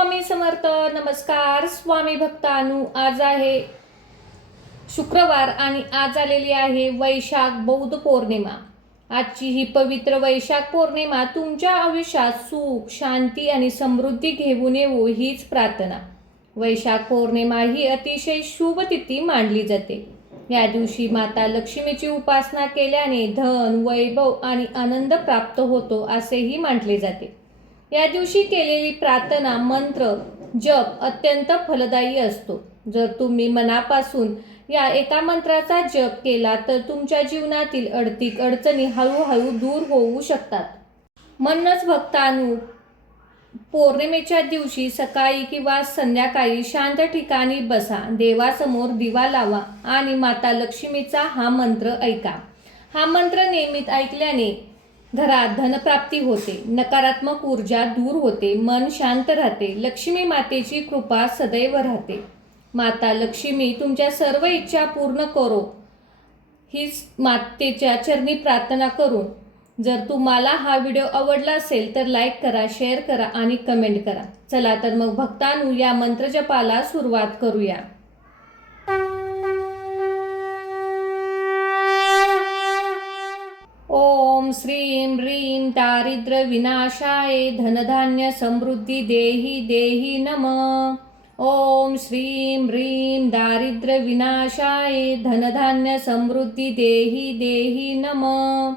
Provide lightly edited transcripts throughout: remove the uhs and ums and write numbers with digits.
स्वामी समर्थ. नमस्कार स्वामी भक्तांनो. आज आहे शुक्रवार आणि आज आलेली आहे वैशाख बौद्ध पौर्णिमा. आजची ही पवित्र वैशाख पौर्णिमा तुमच्या आयुष्यात सुख, शांती आणि समृद्धी घेऊन येवो हीच प्रार्थना. वैशाख पौर्णिमा ही अतिशय शुभ तिथी मानली जाते. या दिवशी माता लक्ष्मीची उपासना केल्याने धन, वैभव आणि आनंद प्राप्त होतो असेही म्हटले जाते. या दिवशी केलेली प्रार्थना, मंत्र जप अत्यंत फलदायी असतो. जर तुम्ही मनापासून या एका मंत्राचा जप केला तर तुमच्या जीवनातील आर्थिक अडचणी हळूहळू दूर होऊ शकतात. म्हणूनच भक्तांनो, पौर्णिमेच्या दिवशी सकाळी किंवा संध्याकाळी शांत ठिकाणी बसा, देवासमोर दिवा लावा आणि माता लक्ष्मीचा हा मंत्र ऐका. हा मंत्र नियमित ऐकल्याने घरात धनप्राप्ती होते, नकारात्मक ऊर्जा दूर होते, मन शांत राहते, लक्ष्मी मातेची कृपा सदैव राहते. माता लक्ष्मी तुमच्या सर्व इच्छा पूर्ण करो हीच मातेच्या चरणी प्रार्थना करू. जर तुम्हाला हा व्हिडिओ आवडला असेल तर लाईक करा, शेअर करा आणि कमेंट करा. चला तर मग भक्तांनो, या मंत्रजपाला सुरुवात करूया. ओम श्रीं ह्रीं दारिद्र्य विनाशाय धनधान्य समृद्धी देहि देहि नमः. ओम श्रीं ह्रीं दारिद्र्य विनाशाय धनधान्य समृद्धी देहि देहि नमः.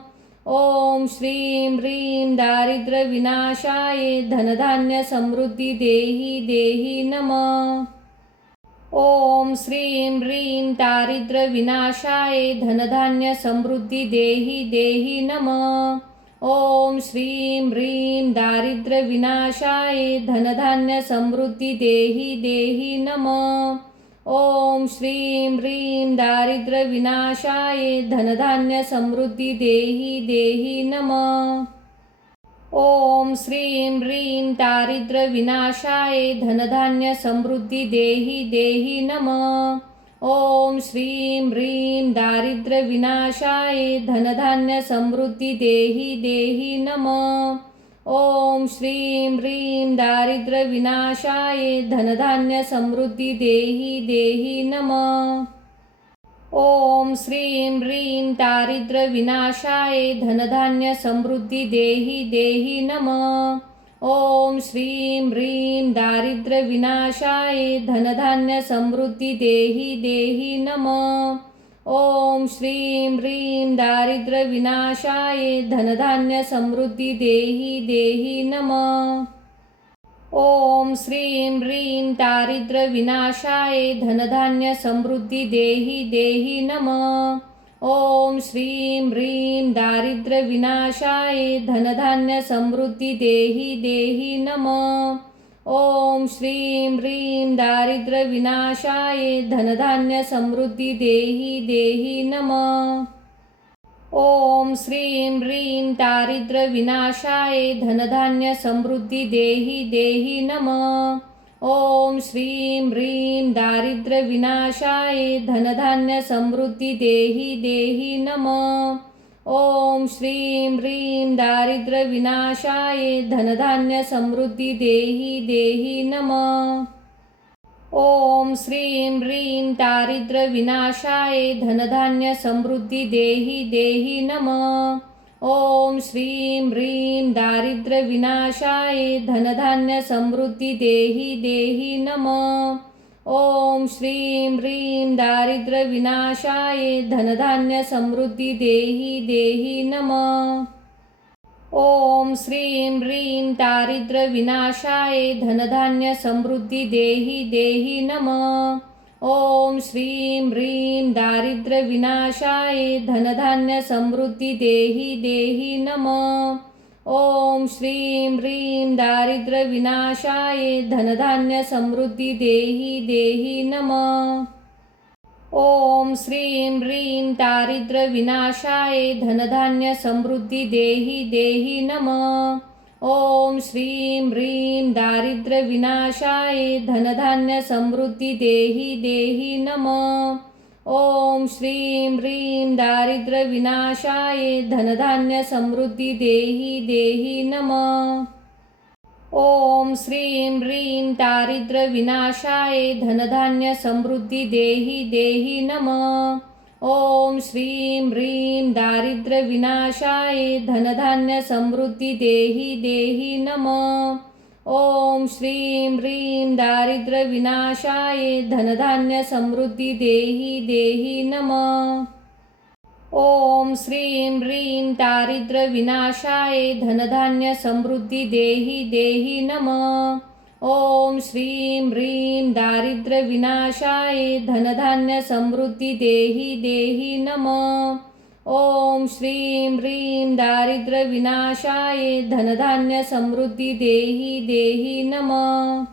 ओम श्रीं ह्रीं दारिद्र्य विनाशाय धनधान्य समृद्धी देहि देहि नमः. ओम श्रीं ह्रीं दारिद्र्य विनाशाय धनधान्य समृद्धी देहि देहि नमः. ओम श्रीं ह्रीं दारिद्र्य विनाशाय धनधान्य समृद्धी देहि देहि नमः. ओम श्रीं ह्रीं दारिद्र्य विनाशाय धनधान्य समृद्धी देहि देहि नमः. ओम श्रीं ह्रीं दारिद्र्य विनाशाय धनधान्य समृद्धी देहि देहि नमः. ओम श्रीं ह्रीं दारिद्र्य विनाशाय धनधान्य समृद्धी देहि देहि नमः. ओम श्रीं ह्रीं दारिद्र्य विनाशाय धनधान्य समृद्धी देहि देहि नमः. ओम श्रीं ह्रीं दारिद्र्य विनाशाय धनधान्य समृद्धी देहि देहि नमः. ओम श्रीं ह्रीं दारिद्र्य विनाशाय धनधान्य समृद्धी देहि देहि नमः. ओम श्रीं ह्रीं दारिद्र्य विनाशाय धनधान्य समृद्धी देहि देहि नमः. ओम श्रीं ह्रीं दारिद्र्य विनाशाय धनधान्य समृद्धी देहि देहि नमः. ओम श्रीं ह्रीं दारिद्र्य विनाशाय धनधान्य समृद्धी देहि देहि नमः. ओम श्रीं ह्रीं दारिद्र्य विनाशाय धनधान्य समृद्धी देहि देहि नमः. ओम श्रीं ह्रीं दारिद्र्य विनाशाय धनधान्य समृद्धी देहि देहि नमः. ओम श्रीं ह्रीं दारिद्र्य विनाशाय धनधान्य समृद्धी देहि देहि नमः. ओम श्रीं ह्रीं दारिद्र्य विनाशाय धनधान्य समृद्धी देहि देहि नमः. ओम श्रीं ह्रीं दारिद्र्य विनाशाय धनधान्य समृद्धी देहि देहि नमः. ओम श्रीं ह्रीं दारिद्र्य विनाशाय धनधान्य समृद्धी देहि देहि नमः. ओम श्रीं ह्रीं दारिद्र्य विनाशाय धनधान्य समृद्धी देहि देहि नमः. ओम श्रीं ह्रीं दारिद्र्य विनाशाय धनधान्य समृद्धी देहि देहि नमः. ओम श्रीं ह्रीं दारिद्र्य विनाशाय धनधान्य समृद्धी देहि देहि नमः. ओम श्रीं ह्रीं दारिद्र्य विनाशाय धनधान्य समृद्धी देहि देहि नमः. ओम श्रीं ह्रीं दारिद्र्य विनाशाय धनधान्य समृद्धी देहि देहि नमः. ओम श्रीं ह्रीं दारिद्र्य विनाशाय धनधान्य समृद्धी देहि देहि नमः. ओम श्रीं ह्रीं दारिद्र्य विनाशाय धनधान्य समृद्धी देहि देहि नमः. ओम श्रीं ह्रीं दारिद्र्य विनाशाय धनधान्य समृद्धी देहि देहि नमः। ओम श्रीं ह्रीं दारिद्र्य विनाशाय धनधान्य समृद्धी देहि देहि नमः। ओम श्रीं ह्रीं दारिद्र्य विनाशाय धनधान्य समृद्धी देहि देहि नमः। ओम श्रीं ह्रीं दारिद्र्य विनाशाय धनधान्य समृद्धी देहि देहि नमः। ओम श्रीं ह्रीं दारिद्र्य विनाशाय धनधान्य समृद्धी देहि देहि नमः। ओम श्रीं ह्रीं दारिद्र्य विनाशाय धनधान्य समृद्धी देहि देहि नमः।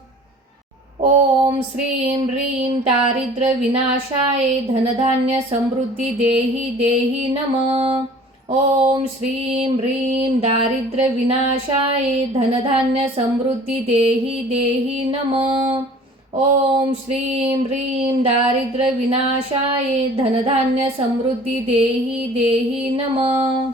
ओम श्रीं ह्रीं दारिद्र्य विनाशाय धनधान्य समृद्धी देहि देहि नमः। ओम श्रीं ह्रीं दारिद्र्य विनाशाय धनधान्य समृद्धी देहि देहि नमः। ओम श्रीं ह्रीं दारिद्र्य विनाशाय धनधान्य समृद्धी देहि देहि नमः।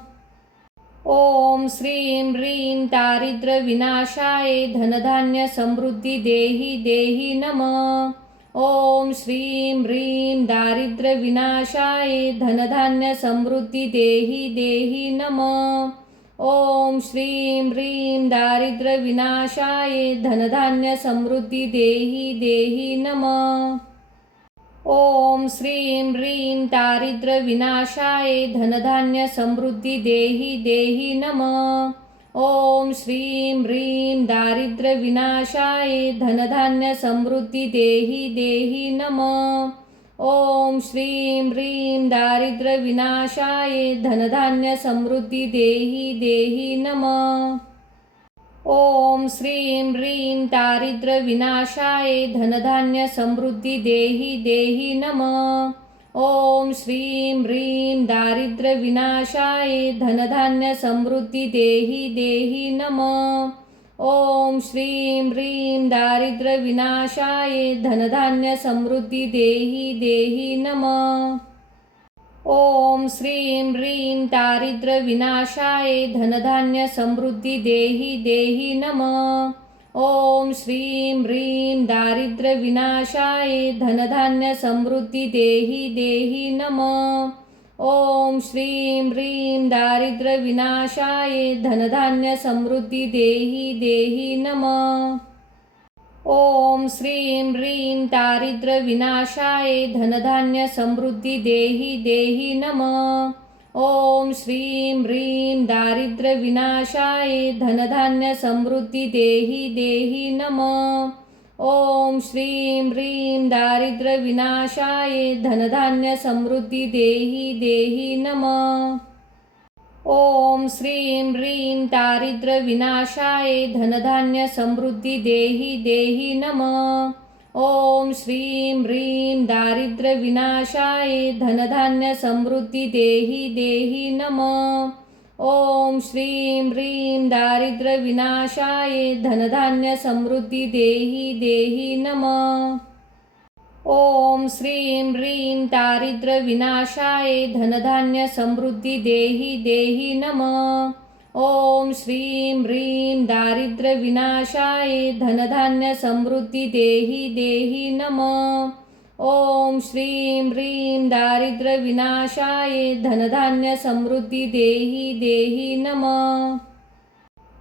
ओम श्रीं ह्रीं दारिद्र्य विनाशाय धनधान्य समृद्धी देहि देहि नमः। ओम श्रीं ह्रीं दारिद्र्य विनाशाय धनधान्य समृद्धी देहि देहि नमः। ओम श्रीं ह्रीं दारिद्र्य विनाशाय धनधान्य समृद्धी देहि देहि नमः। ओम श्रीं ह्रीं दारिद्र्य विनाशाय धनधान्य समृद्धी देहि देहि नमः। ओम श्रीं ह्रीं दारिद्र्य विनाशाय धनधान्य समृद्धी देहि देहि नमः। ओम श्रीं ह्रीं दारिद्र्य विनाशाय धनधान्य समृद्धी देहि देहि नमः। ओम श्रीं ह्रीं दारिद्र्य विनाशाय धनधान्य समृद्धी देहि देहि नमः। ओम श्रीं ह्रीं दारिद्र्य विनाशाय धनधान्य समृद्धी देहि देहि नमः। ओम श्रीं ह्रीं दारिद्र्य विनाशाय धनधान्य समृद्धी देहि देहि नमः। ओम श्रीं ह्रीं दारिद्र्य विनाशाय धनधान्य समृद्धी देहि देहि नमः। ओम श्रीं ह्रीं दारिद्र्य विनाशाय धनधान्य समृद्धी देहि देहि नमः। ओम श्रीं ह्रीं दारिद्र्य विनाशाय धनधान्य समृद्धी देहि देहि नमः। ओम श्रीं ह्रीं दारिद्र्य विनाशाय धनधान्य समृद्धी देहि देहि नमः। ओम श्रीं ह्रीं दारिद्र्य विनाशाय धनधान्य समृद्धी देहि देहि नमः। ओम श्रीं ह्रीं दारिद्र्य विनाशाय धनधान्य समृद्धी देहि देहि नमः। ओम श्रीं ह्रीं दारिद्र्य विनाशाय धनधान्य समृद्धी देहि देहि नमः। ओम श्रीं ह्रीं दारिद्र्य विनाशाय धनधान्य समृद्धी देहि देहि नमः। ओम श्रीं ह्रीं दारिद्र्य विनाशाय धनधान्य समृद्धी देहि देहि नमः। ओम श्रीं ह्रीं दारिद्र्य विनाशाय धनधान्य समृद्धी देहि देहि नमः। ओम श्रीं ह्रीं दारिद्र्य विनाशाय धनधान्य समृद्धी देहि देहि नमः। ओम श्रीं ह्रीं दारिद्र्य विनाशाय धनधान्य समृद्धी देहि देहि नमः।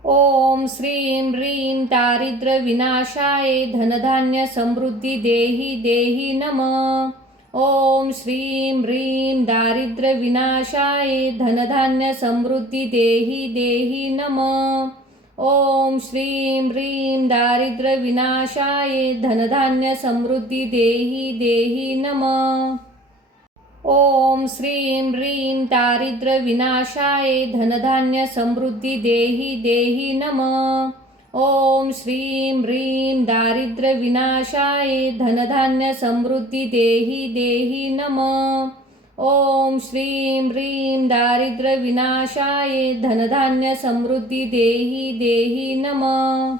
ओम श्रीं ह्रीं दारिद्र्य विनाशाय धनधान्य समृद्धी देहि देहि नमः। ओम श्रीं ह्रीं दारिद्र्य विनाशाय धनधान्य समृद्धी देहि देहि नमः। ओम श्रीं ह्रीं दारिद्र्य विनाशाय धनधान्य समृद्धी देहि देहि नमः। ओम श्रीं ह्रीं दारिद्र्य विनाशाय धनधान्य समृद्धी देहि देहि नमः। ओम श्रीं ह्रीं दारिद्र्य विनाशाय धनधान्य समृद्धी देहि देहि नमः। ओम श्रीं ह्रीं दारिद्र्य विनाशाय धनधान्य समृद्धी देहि देहि नमः।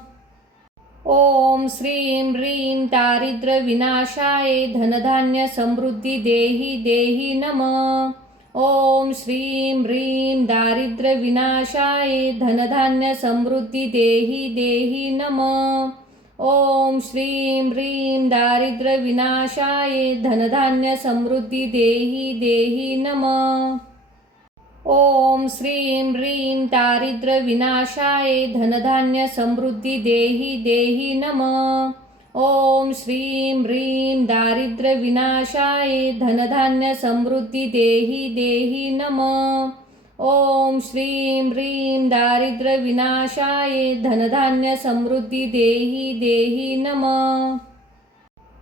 ओम श्रीं ह्रीं दारिद्र्य विनाशाय धनधान्य समृद्धी देहि देहि नमः। ओम श्रीं ह्रीं दारिद्र्यविनाशाय धनधान्य समृद्धी देहि देहि नमः। ओम श्रीं ह्रीं दारिद्र्यविनाशाय धनधान्य समृद्धी देहि देहि नमः। ओम श्रीं ह्रीं दारिद्र्यविनाशाय धनधान्य समृद्धी देहि देहि नमः। ओम श्रीं ह्रीं दारिद्र्यविनाशाय धनधान्य समृद्धी देहि देहि नमः। ओम श्रीं ह्रीं दारिद्र्यविनाशाय धनधान्य समृद्धी देहि देहि नमः।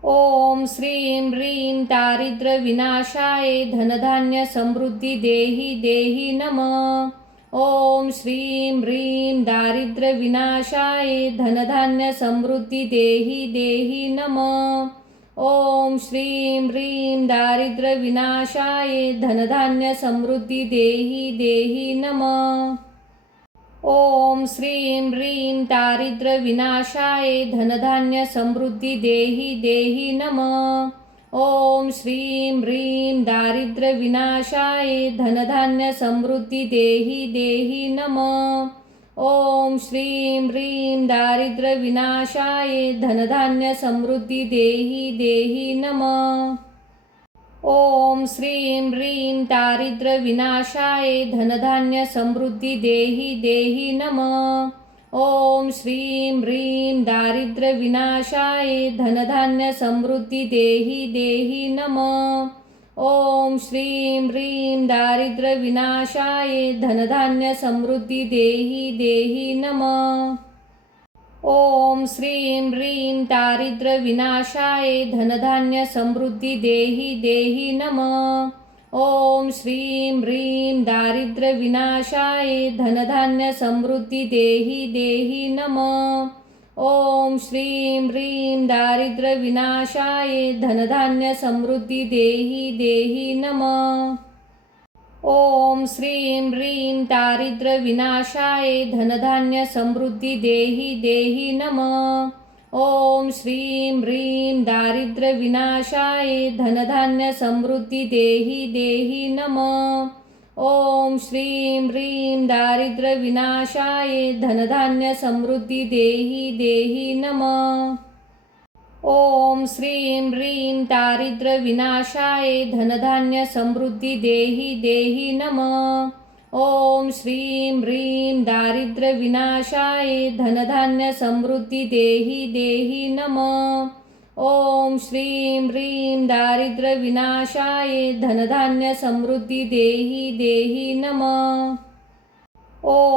ओम श्रीं ह्रीं दारिद्र्यविनाशाय धनधान्य समृद्धी देहि देहि नमः। ओम श्रीं ह्रीं दारिद्र्यविनाशाय धनधान्य समृद्धी देहि देहि नमः। ओम श्रीं ह्रीं दारिद्र्यविनाशाय धनधान्य समृद्धी देहि देहि नमः। ओम श्रीं ह्रीं दारिद्र्यविनाशाय धनधान्य समृद्धी देहि देहि नमः। ओम श्रीं ह्रीं दारिद्र्यविनाशाय धनधान्य समृद्धी देहि देहि नमः। ओम श्रीं ह्रीं दारिद्र्यविनाशाय धनधान्य समृद्धी देहि देहि नमः। ओम श्रीं ह्रीं दारिद्र्यविनाशाय धनधान्य समृद्धी देहि देहि नमः। ओम श्रीं ह्रीं दारिद्र्यविनाशाय धनधान्य समृद्धी देहि देहि नमः। ओम श्रीं ह्रीं दारिद्र्यविनाशाय धनधान्य समृद्धी देहि देहि नमः। ओम श्रीं ह्रीं दारिद्र्यविनाशाय धनधान्य समृद्धी देहि देहि नमः। ओम श्रीं ह्रीं दारिद्र्यविनाशाय धनधान्य समृद्धी देहि देहि नमः। ओम श्रीं ह्रीं दारिद्र्यविनाशाय धनधान्य समृद्धी देहि देहि नमः। ओम श्रीं ह्रीं दारिद्र्यविनाशाय धनधान्य समृद्धी देहि देहि नमः। ओम श्रीं ह्रीं दारिद्र्यविनाशाय धनधान्य समृद्धी देहि देहि नमः। ओम श्रीं ह्रीं दारिद्र्यविनाशाय धनधान्य समृद्धी देहि देहि नमः। ओम श्रीं ह्रीं दारिद्र्यविनाशाय धनधान्य समृद्धी देहि देहि नमः। ओम श्रीं ह्रीं दारिद्र्यविनाशाय धनधान्य समृद्धी देहि देहि नमः। ओम श्रीं ह्रीं दारिद्र्यविनाशाय धनधान्य समृद्धी देहि देहि नमः। ओम श्रीं ह्रीं दारिद्र्यविनाशाय धनधान्य समृद्धी देहि देहि नमः।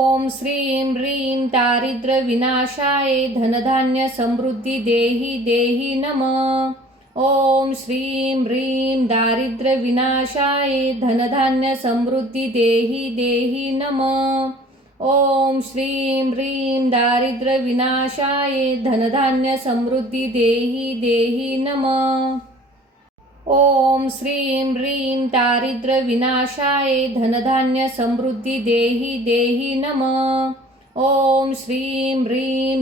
ओम श्रीं ह्रीं दारिद्र्यविनाशाय धनधान्य समृद्धी देहि देहि नमः। ओम श्रीं ह्रीं दारिद्र्यविनाशाय धनधान्य समृद्धी देहि देहि नमः। ओम श्रीं ह्रीं दारिद्र्यविनाशाय धनधान्य समृद्धी देहि देहि नमः। ओम श्रीं ह्रीं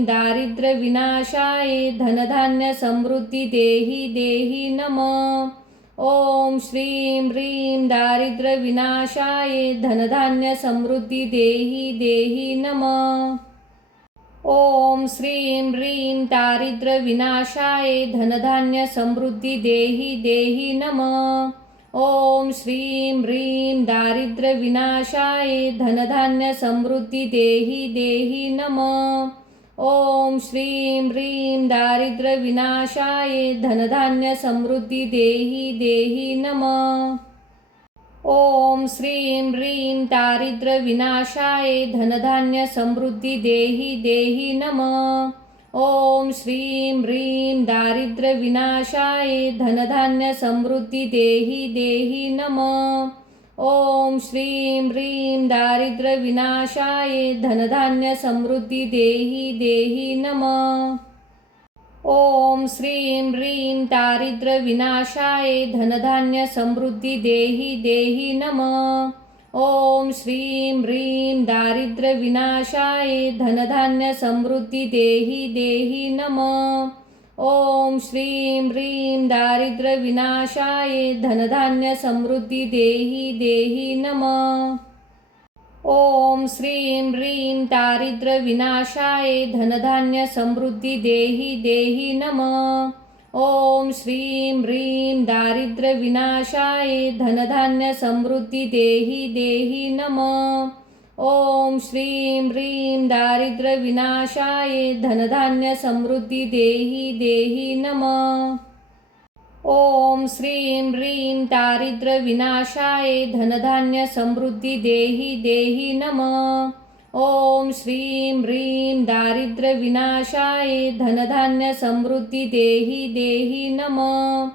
दारिद्र्यविनाशाय धनधान्य समृद्धी देहि देहि नमः। ओम श्रीं ह्रीं दारिद्र्यविनाशाय धनधान्य समृद्धी देहि देहि नमः। ओम श्रीं ह्रीं दारिद्र्यविनाशाय धनधान्य समृद्धी देहि देहि नमः। ओम श्रीं ह्रीं दारिद्र्यविनाशाय धनधान्य समृद्धी देहि देहि नमः। ओम श्रीं ह्रीं दारिद्र्यविनाशाय धनधान्य समृद्धी देहि देहि नमः। ओम श्रीं ह्रीं दारिद्र्यविनाशाय धनधान्य समृद्धी देहि देहि नमः। ओम श्रीं ह्रीं दारिद्र्यविनाशाय धनधान्य समृद्धी देहि देहि नमः। ओम श्रीं ह्रीं दारिद्र्यविनाशाय धनधान्य समृद्धी देहि देहि नमः। ओम श्रीं ह्रीं दारिद्र्यविनाशाय धनधान्य समृद्धी देहि देहि नमः। ओम श्रीं ह्रीं दारिद्र्यविनाशाय धनधान्य समृद्धी देहि देहि नमः। ओम श्रीं ह्रीं दारिद्र्य विनाशाय धनधान्य समृद्धी देहि देहि नमः। ओम श्रीं ह्रीं दारिद्र्य विनाशाय धनधान्य समृद्धी देहि देहि नमः। ओम श्रीं ह्रीं दारिद्र्य विनाशाय धनधान्य समृद्धी देहि देहि नमः। ओम श्रीं ह्रीं दारिद्र्य विनाशाय धनधान्य समृद्धी देहि देहि नमः। ओम श्रीं ह्रीं दारिद्र्य विनाशाय धनधान्य समृद्धी देहि देहि नमः। ओम श्रीं ह्रीं दारिद्र्य विनाशाय धनधान्य समृद्धी देहि देहि नमः।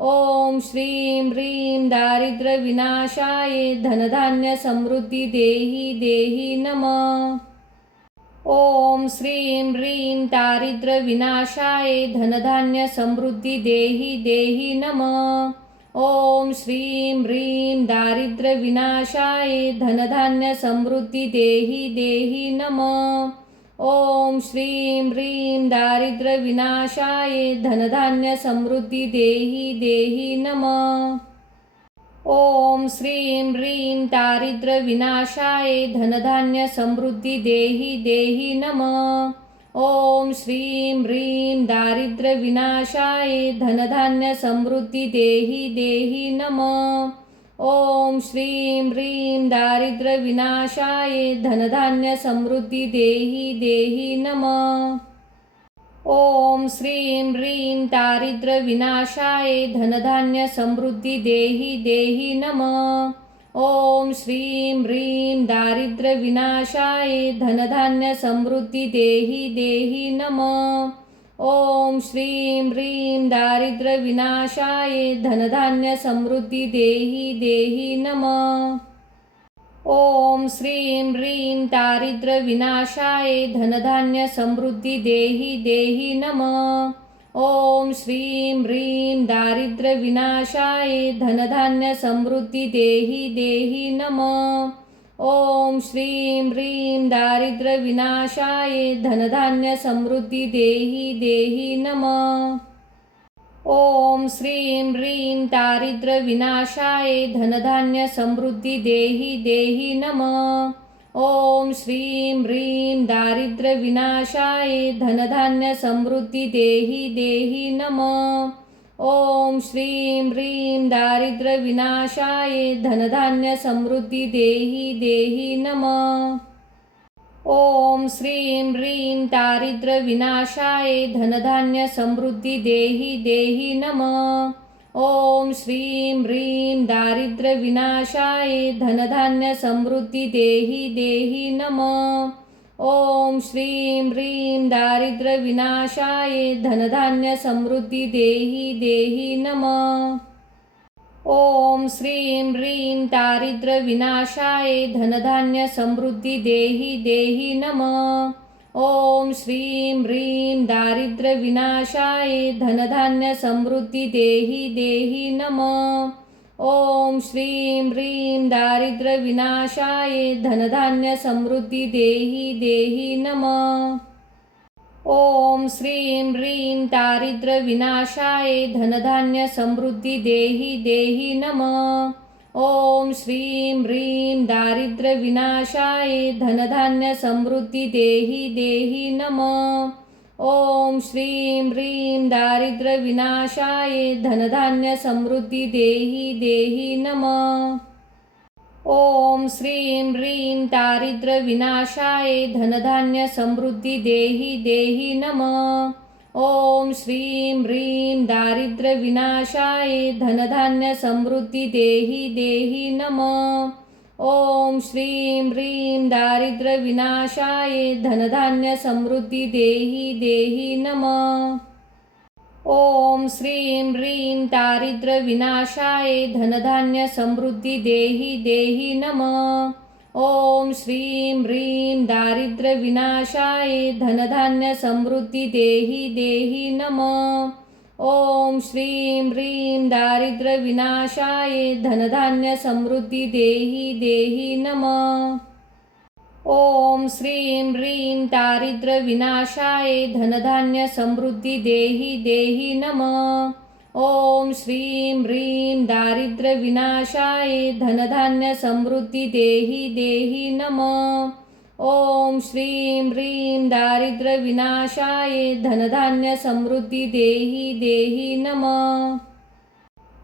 ओम श्रीं ह्रीं दारिद्र्य विनाशाय धनधान्य समृद्धी देहि देहि नमः। ओम श्रीं ह्रीं दारिद्र्य विनाशाय धनधान्य समृद्धी देहि देहि नमः। ओम श्रीं ह्रीं दारिद्र्य विनाशाय धनधान्य समृद्धी देहि देहि नमः। ओम श्रीं ह्रीं दारिद्र्य विनाशाय धनधान्य समृद्धी देहि देहि नमः। ओम श्रीं ह्रीं दारिद्र्य विनाशाय धनधान्य समृद्धी देहि देहि नमः। ओम श्रीं ह्रीं दारिद्र्य विनाशाय धनधान्य समृद्धी देहि देहि नमः। ओम श्रीं ह्रीं दारिद्र्य विनाशाय धनधान्य समृद्धी देहि देहि नमः। ओम श्रीं ह्रीं दारिद्र्य विनाशाय धनधान्य समृद्धी देहि देहि नमः। ओम श्रीं ह्रीं दारिद्र्य विनाशाय धनधान्य समृद्धी देहि देहि नमः। ओम श्रीं ह्रीं दारिद्र्य विनाशाय धनधान्य समृद्धी देहि देहि नमः। ओम श्रीं ह्रीं दारिद्र्य विनाशाय धनधान्य समृद्धी देहि देहि नमः। ओम श्रीं ह्रीं दारिद्र्य विनाशाय धनधान्य समृद्धी देहि देहि नमः। ओम श्रीं ह्रीं दारिद्र्य विनाशाय धनधान्य समृद्धी देहि देहि नमः। ओम श्रीं ह्रीं दारिद्र्य विनाशाय धनधान्य समृद्धी देहि देहि नमः। ओम श्रीं ह्रीं दारिद्र्य विनाशाय धनधान्य समृद्धी देहि देहि नमः। ओम श्रीं ह्रीं दारिद्र्य विनाशाय धनधान्य समृद्धी देहि देहि नमः। ओम श्रीं ह्रीं दारिद्र्य विनाशाय धनधान्य समृद्धी देहि देहि नमः। ओम श्रीं ह्रीं दारिद्र्य विनाशाय धनधान्य समृद्धी देहि देहि नमः। ओम श्रीं ह्रीं दारिद्र्य विनाशाय धनधान्य समृद्धी देहि देहि नमः। ओम श्रीं ह्रीं दारिद्र्य विनाशाय धनधान्य समृद्धी देहि देहि नमः। ओम श्रीं ह्रीं दारिद्र्य विनाशाय धनधान्य समृद्धी देहि देहि नमः। ओम श्रीं ह्रीं दारिद्र्य विनाशाय धनधान्य समृद्धी देहि देहि नमः। ओम श्रीं ह्रीं दारिद्र्य विनाशाय धनधान्य समृद्धी देहि देहि नमः। ओम श्रीं ह्रीं दारिद्र्य विनाशाय धनधान्य समृद्धी देहि देहि नमः। ओम श्रीं ह्रीं दारिद्र्य विनाशाय धनधान्य समृद्धी देहि देहि नमः। ओम श्रीं ह्रीं दारिद्र्य विनाशाय धनधान्य समृद्धी देहि देहि नमः। ओम श्रीं ह्रीं दारिद्र्य विनाशाय धनधान्य समृद्धी देहि देहि नमः। ओम श्रीं ह्रीं दारिद्र्य विनाशाय धनधान्य समृद्धी देहि देहि नमः। ओम श्रीं ह्रीं दारिद्र्य विनाशाय धनधान्य समृद्धी देहि देहि नमः। ओम श्रीं ह्रीं दारिद्र्य विनाशाय धनधान्य समृद्धी देहि देहि नमः। ओम श्रीं ह्रीं दारिद्र्य विनाशाय धनधान्य समृद्धी देहि देहि नमः। ओम श्रीं ह्रीं दारिद्र्य विनाशाय धनधान्य समृद्धी देहि देहि नमः। ओम श्रीं ह्रीं दारिद्र्य विनाशाय धनधान्य समृद्धी देहि देहि नमः। ओम श्रीं ह्रीं दारिद्र्य विनाशाय धनधान्य समृद्धी देहि देहि नमः।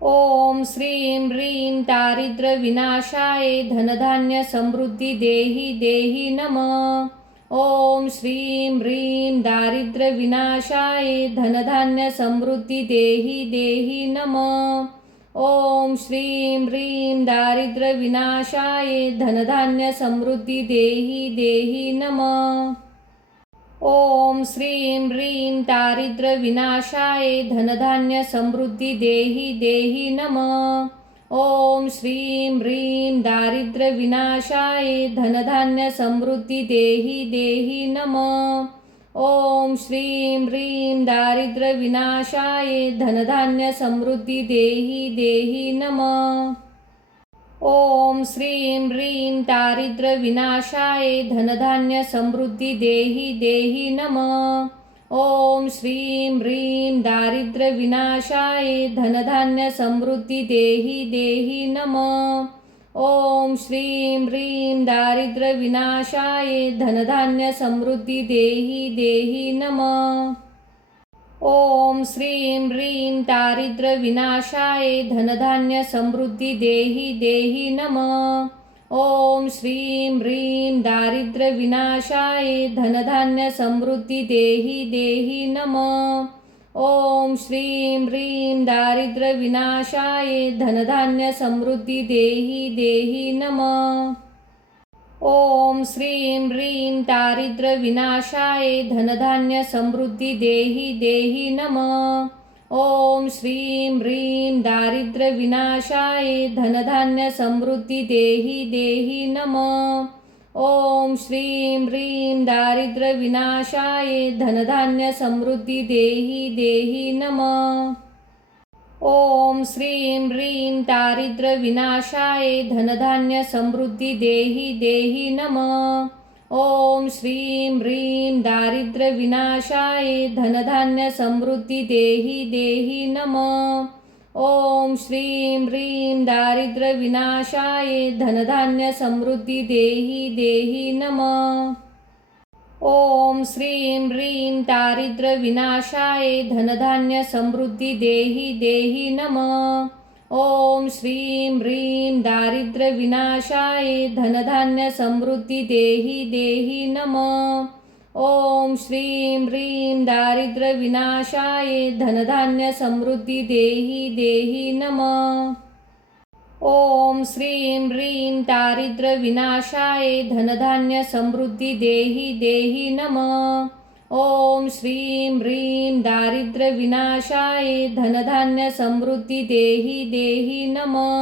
ओम श्रीं ह्रीं दारिद्र्य विनाशाय धनधान्य समृद्धी देहि देहि नमः। ओम श्रीं ह्रीं दारिद्र्य विनाशाय धनधान्य समृद्धी देहि देहि नमः। ओम श्रीं ह्रीं दारिद्र्य विनाशाय धनधान्य समृद्धी देहि देहि नमः। ओम श्रीं ह्रीं दारिद्र्य विनाशाय धनधान्य समृद्धी देहि देहि नमः। ओम श्रीं ह्रीं दारिद्र्य विनाशाय धनधान्य समृद्धी देहि देहि नमः। ओम श्रीं ह्रीं दारिद्र्य विनाशाय धनधान्य समृद्धी देहि देहि नमः। ओम श्रीं ह्रीं दारिद्र्य विनाशाय धनधान्य समृद्धी देहि देहि नमः। ओम श्रीं ह्रीं दारिद्र्य विनाशाय धनधान्य समृद्धी देहि देहि नमः। ओम श्रीं ह्रीं दारिद्र्य विनाशाय धनधान्य समृद्धी देहि देहि नमः। ओम श्रीं ह्रीं दारिद्र्य विनाशाय धनधान्य समृद्धी देहि देहि नमः। ओम श्रीं ह्रीं दारिद्र्य विनाशाय धनधान्य समृद्धी देहि देहि नमः। ओम श्रीं ह्रीं दारिद्र्य विनाशाय धनधान्य समृद्धी देहि देहि नमः। ओम श्रीं ह्रीं दारिद्र्य विनाशाय धनधान्य समृद्धी देहि देहि नमः। ओम श्रीं ह्रीं दारिद्र्य विनाशाय धनधान्य समृद्धी देहि देहि नमः। ओम श्रीं ह्रीं दारिद्र्य विनाशाय धनधान्य समृद्धी देहि देहि नमः। ओम श्रीं ह्रीं दारिद्र्य विनाशाय धनधान्य समृद्धी देहि देहि नमः। ओम श्रीं ह्रीं दारिद्र्य विनाशाय धनधान्य समृद्धी देहि देहि नमः। ओम श्रीं ह्रीं दारिद्र्य विनाशाय धनधान्य समृद्धी देहि देहि नमः। ओम श्रीं ह्रीं दारिद्र्य विनाशाय धनधान्य समृद्धी देहि देहि नमः। ओम श्रीं ह्रीं दारिद्र्य विनाशाय धनधान्य समृद्धी देहि देहि नमः। ओम श्रीं ह्रीं दारिद्र्य विनाशाय धनधान्य समृद्धी देहि देहि नमः। ओम श्रीं ह्रीं दारिद्र्य विनाशाय धनधान्य समृद्धी देहि देहि नमः। ओम श्रीं ह्रीं दारिद्र्य विनाशाय धनधान्य समृद्धी देहि देहि नमः। ओम श्रीं ह्रीं दारिद्र्य विनाशाय धनधान्य समृद्धी देहि देहि नमः।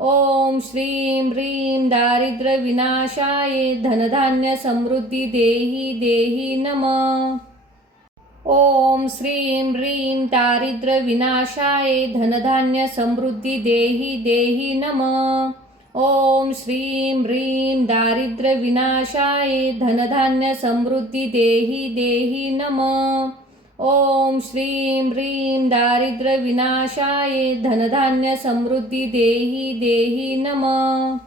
ओम श्रीं ह्रीं दारिद्र्य विनाशाय धनधान्य समृद्धी देहि देहि नमः। ओम श्रीं ह्रीं दारिद्र्य विनाशाय धनधान्य समृद्धी देहि देहि नमः। ओम श्रीं ह्रीं दारिद्र्य विनाशाय धनधान्य समृद्धी देहि देहि नमः।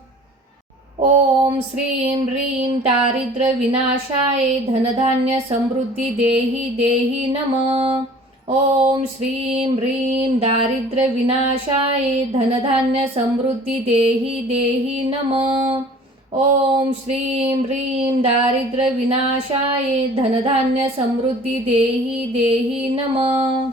ओम श्रीं ह्रीं दारिद्र्य विनाशाय धनधान्य समृद्धी देहि देहि नमः। ओम श्रीं ह्रीं दारिद्र्य विनाशाय धनधान्य समृद्धी देहि देहि नमः। ओम श्रीं ह्रीं दारिद्र्य विनाशाय धनधान्य समृद्धी देहि देहि नमः।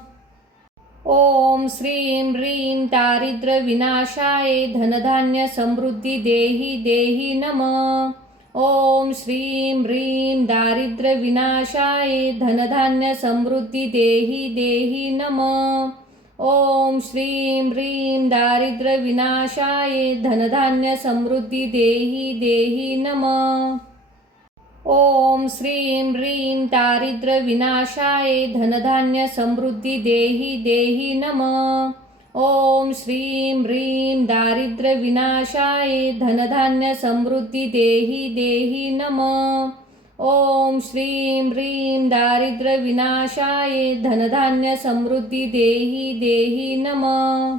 ओम श्रीं ह्रीं दारिद्र्य विनाशाय धनधान्य समृद्धी देहि देहि नमः। ओम श्रीं ह्रीं दारिद्र्य विनाशाय धनधान्य समृद्धी देहि देहि नमः। ओम श्रीं ह्रीं दारिद्र्य विनाशाय धनधान्य समृद्धी देहि देहि नमः। ओम श्रीं ह्रीं दारिद्र्य विनाशाय धनधान्य समृद्धी देहि देहि नमः। ओम श्रीं ह्रीं दारिद्र्यविनाशाय धनधान्य समृद्धी देहि देहि नमः। ओम श्रीं ह्रीं दारिद्र्यविनाशाय धनधान्य समृद्धी देहि देहि नमः।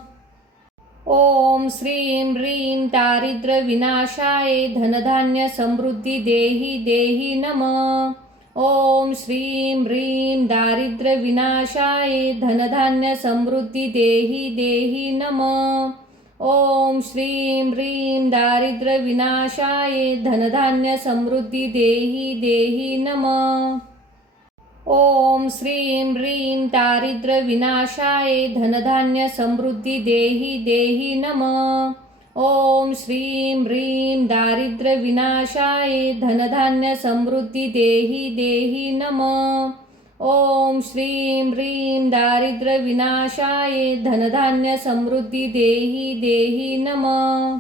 ओम श्रीं ह्रीं दारिद्र्यविनाशाय धनधान्य समृद्धी देहि देहि नमः। ओम श्रीं ह्रीं दारिद्र्यविनाशाय धनधान्य समृद्धी देहि देहि नमः। ओम श्रीं ह्रीं दारिद्र्यविनाशाय धनधान्य समृद्धी देहि देहि नमः। ओम श्रीं ह्रीं दारिद्र्यविनाशाय धनधान्य समृद्धी देहि देहि नमः। ओम श्रीं ह्रीं दारिद्र्यविनाशाय धनधान्य समृद्धी देहि देहि नमः। ओम श्रीं ह्रीं दारिद्र्यविनाशाय धनधान्य समृद्धी देहि देहि नमः।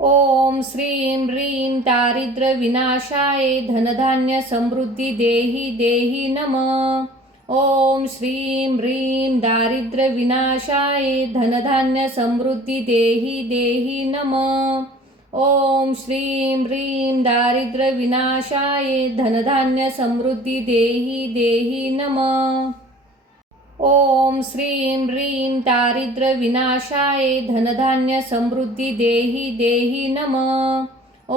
ओम श्रीं ह्रीं दारिद्र्यविनाशाय धनधान्य समृद्धी देहि देहि नमः। ओम श्रीं ह्रीं दारिद्र्यविनाशाय धनधान्य समृद्धी देहि देहि नमः। ओम श्रीं ह्रीं दारिद्र्यविनाशाय धनधान्य समृद्धी देहि देहि नमः। ओम श्रीं ह्रीं दारिद्र्यविनाशाय धनधान्य समृद्धी देहि देहि नमः।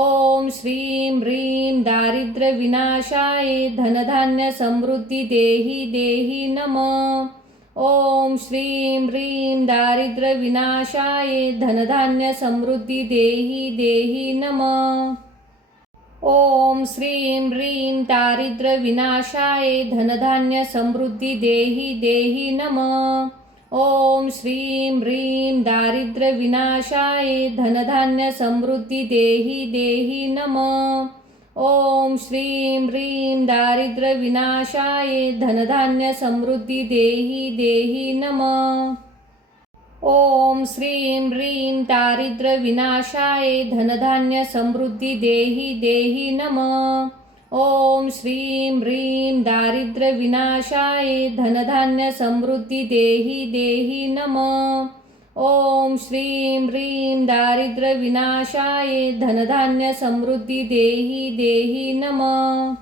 ओम श्रीं ह्रीं दारिद्र्यविनाशाय धनधान्य समृद्धी देहि देहि नमः। ओम श्रीं ह्रीं दारिद्र्यविनाशाय धनधान्य समृद्धी देहि देहि नमः। ओम श्रीं ह्रीं दारिद्र्यविनाशाय धनधान्य समृद्धी देहि देहि नमः। ओम श्रीं ह्रीं दारिद्र्यविनाशाय धनधान्य समृद्धी देहि देहि नमः। ओम श्रीं ह्रीं दारिद्र्यविनाशाय धनधान्य समृद्धी देहि देहि नमः। ओम श्रीं ह्रीं दारिद्र्यविनाशाय धनधान्य समृद्धी देहि देहि नमः। ओम श्रीं ह्रीं दारिद्र्यविनाशाय धनधान्य समृद्धी देहि देहि नमः। ओम श्रीं ह्रीं दारिद्र्यविनाशाय धनधान्य समृद्धी देहि देहि नमः। ओम श्रीं ह्रीं दारिद्र्यविनाशाय धनधान्य समृद्धी देहि देहि नमः।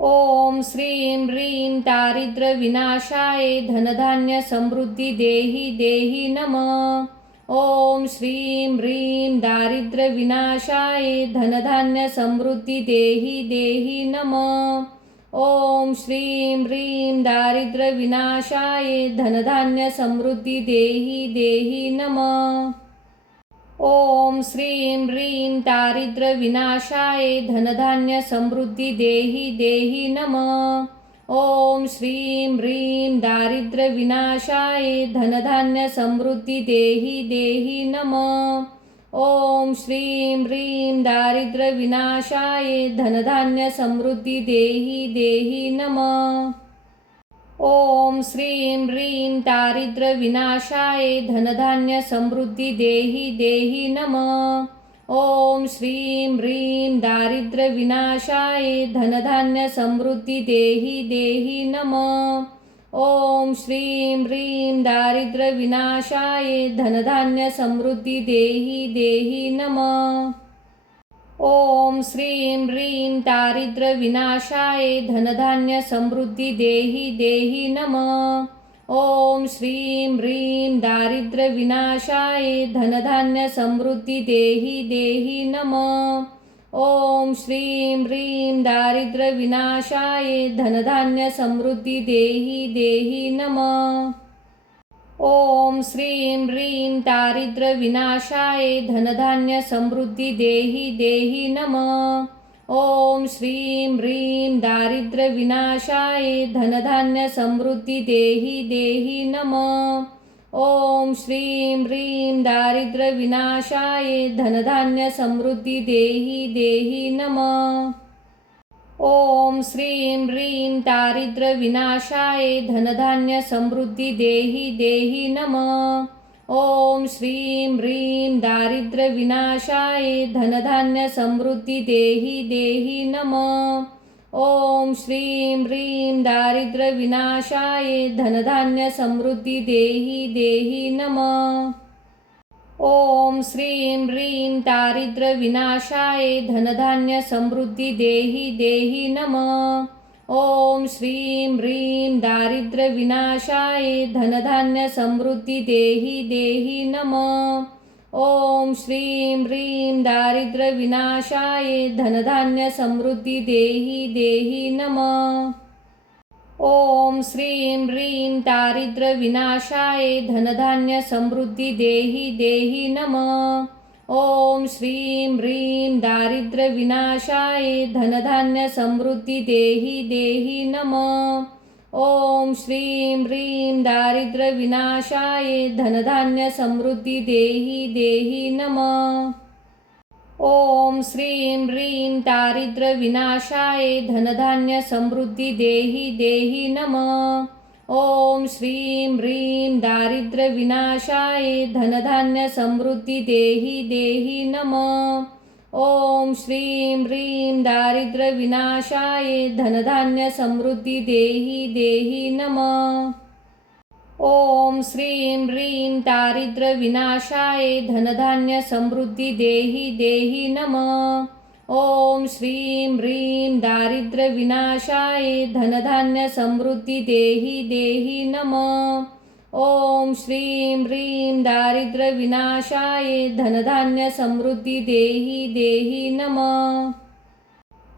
ओम श्रीं ह्रीं दारिद्र्यविनाशाय धनधान्य समृद्धी देहि देहि नमः। ओम श्रीं ह्रीं दारिद्र्यविनाशाय धनधान्य समृद्धी देहि देहि नमः। ओम श्रीं ह्रीं दारिद्र्यविनाशाय धनधान्य समृद्धी देहि देहि नमः। ओम श्रीं ह्रीं दारिद्र्यविनाशाय धनधान्य समृद्धी देहि देहि नमः। ओम श्रीं ह्रीं दारिद्र्यविनाशाय धनधान्य समृद्धी देहि देहि नमः। ओम श्रीं ह्रीं दारिद्र्यविनाशाय धनधान्य समृद्धी देहि देहि नमः। ओम श्रीं ह्रीं दारिद्र्यविनाशाय धनधान्य समृद्धी देहि देहि नमः। ओम श्रीं ह्रीं दारिद्र्यविनाशाय धनधान्य समृद्धी देहि देहि नमः। ओम श्रीं ह्रीं दारिद्र्यविनाशाय धनधान्य समृद्धी देहि देहि नमः। ओम श्रीं ह्रीं दारिद्र्यविनाशाय धनधान्य समृद्धी देहि देहि नमः। ओम श्रीं ह्रीं दारिद्र्यविनाशाय धनधान्य समृद्धी देहि देहि नमः। ओम श्रीं ह्रीं दारिद्र्यविनाशाय धनधान्य समृद्धी देहि देहि नमः। ओम श्रीं ह्रीं दारिद्र्यविनाशाय धनधान्य समृद्धी देहि देहि नमः। ओम श्रीं ह्रीं दारिद्र्यविनाशाय धनधान्य समृद्धी देहि देहि नमः। ओम श्रीं ह्रीं दारिद्र्यविनाशाय धनधान्य समृद्धी देहि देहि नमः। ओम श्रीं ह्रीं दारिद्र्यविनाशाय धनधान्य समृद्धी देहि देहि नमः। ओम श्रीं ह्रीं दारिद्र्य विनाशाय धनधान्य समृद्धी देहि देहि नमः। ओम श्रीं ह्रीं दारिद्र्य विनाशाय धनधान्य समृद्धी देहि देहि नमः। ओम श्रीं ह्रीं दारिद्र्य विनाशाय धनधान्य समृद्धी देहि देहि नमः। ओम श्रीं ह्रीं दारिद्र्य विनाशाय धनधान्य समृद्धी देहि देहि नमः। ओम श्रीं ह्रीं दारिद्र्य विनाशाय धनधान्य समृद्धी देहि देहि नमः। ओम श्रीं ह्रीं दारिद्र्य विनाशाय धनधान्य समृद्धी देहि देहि नमः। ओम श्रीं ह्रीं दारिद्र्य विनाशाय धनधान्य समृद्धी देहि देहि नमः। ओम श्रीं ह्रीं दारिद्र्य विनाशाय धनधान्य समृद्धी देहि देहि नमः। ओम श्रीं ह्रीं दारिद्र्य विनाशाय धनधान्य समृद्धी देहि देहि नमः। ओम श्रीं ह्रीं दारिद्र्य विनाशाय धनधान्य समृद्धी देहि देहि नमः। ओम श्रीं ह्रीं दारिद्र्य विनाशाय धनधान्य समृद्धी देहि देहि नमः। ओम श्रीं ह्रीं दारिद्र्य विनाशाय धनधान्य समृद्धी देहि देहि नमः। ओम श्रीं ह्रीं दारिद्र्य विनाशाय धनधान्य समृद्धी देहि देहि नमः।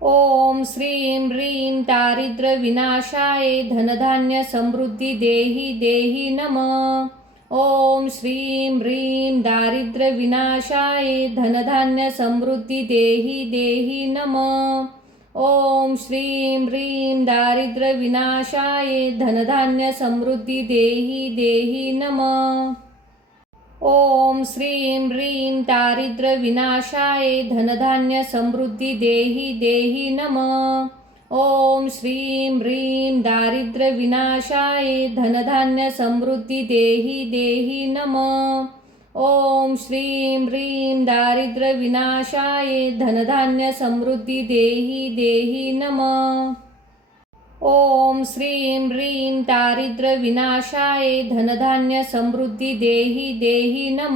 ओम श्रीं ह्रीं दारिद्र्य विनाशाय धनधान्य समृद्धी देहि देहि नमः। ओम श्रीं ह्रीं दारिद्र्य विनाशाय धनधान्य समृद्धी देहि देहि नमः। ओम श्रीं ह्रीं दारिद्र्य विनाशाय धनधान्य समृद्धी देहि देहि नमः। ओम श्रीं ह्रीं दारिद्र्य विनाशाय धनधान्य समृद्धी देहि देहि नमः। ओम श्रीं ह्रीं दारिद्र्य विनाशाय धनधान्य समृद्धी देहि देहि नमः। ओम श्रीं ह्रीं दारिद्र्य विनाशाय धनधान्य समृद्धी देहि देहि नमः। ओम श्रीं ह्रीं दारिद्र्य विनाशाय धनधान्य समृद्धी देहि देहि नमः। ओम श्रीं ह्रीं दारिद्र्य विनाशाय धनधान्य समृद्धी देहि देहि नमः।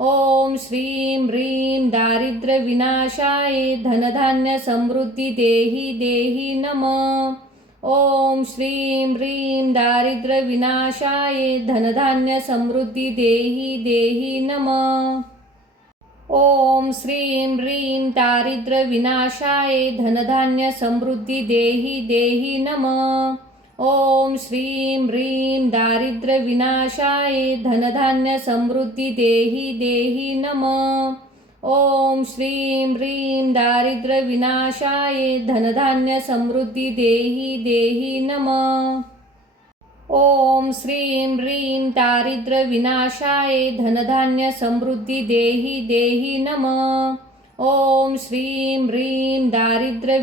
ओम श्रीं ह्रीं दारिद्र्य विनाशाय धनधान्य समृद्धी देहि देहि नमः। ओम श्रीं ह्रीं दारिद्र्य विनाशाय धनधान्य समृद्धी देहि देहि नमः। ओम श्रीं ह्रीं दारिद्र्य विनाशाय धनधान्य समृद्धी देहि देहि नमः। ओम श्रीं ह्रीं दारिद्र्य विनाशाय धनधान्य समृद्धी देहि देहि नमः। ओम श्रीं ह्रीं दारिद्र्य विनाशाय धनधान्य समृद्धी देहि देहि नमः। ओम श्रीं ह्रीं दारिद्र्य विनाशाय धनधान्य समृद्धी देहि देहि नमः। ओम श्रीं ह्रीं दारिद्र्य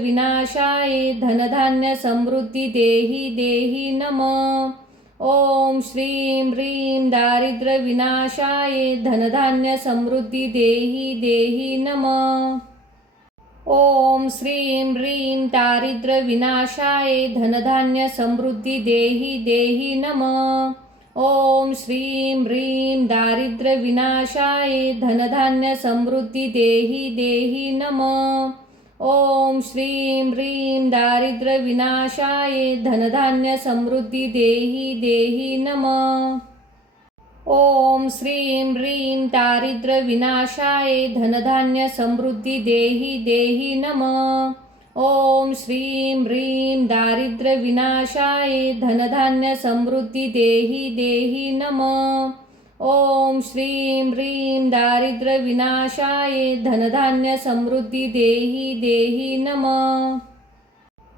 विनाशाय धनधान्य समृद्धी देहि देहि नमः। ओम श्रीं ह्रीं दारिद्र्य विनाशाय धनधान्य समृद्धी देहि देहि नमः। ओम श्रीं ह्रीं दारिद्र्य विनाशाय धनधान्य समृद्धी देहि देहि नमः। ओम श्रीं ह्रीं दारिद्र्य विनाशाय धनधान्य समृद्धी देहि देहि नमः। ओम श्रीं ह्रीं दारिद्र्य विनाशाय धनधान्य समृद्धी देहि देहि नमः। ओम श्रीं ह्रीं दारिद्र्य विनाशाय धनधान्य समृद्धी देहि देहि नमः। ओम श्रीं ह्रीं दारिद्र्य विनाशाय धनधान्य समृद्धी देहि देहि नमः।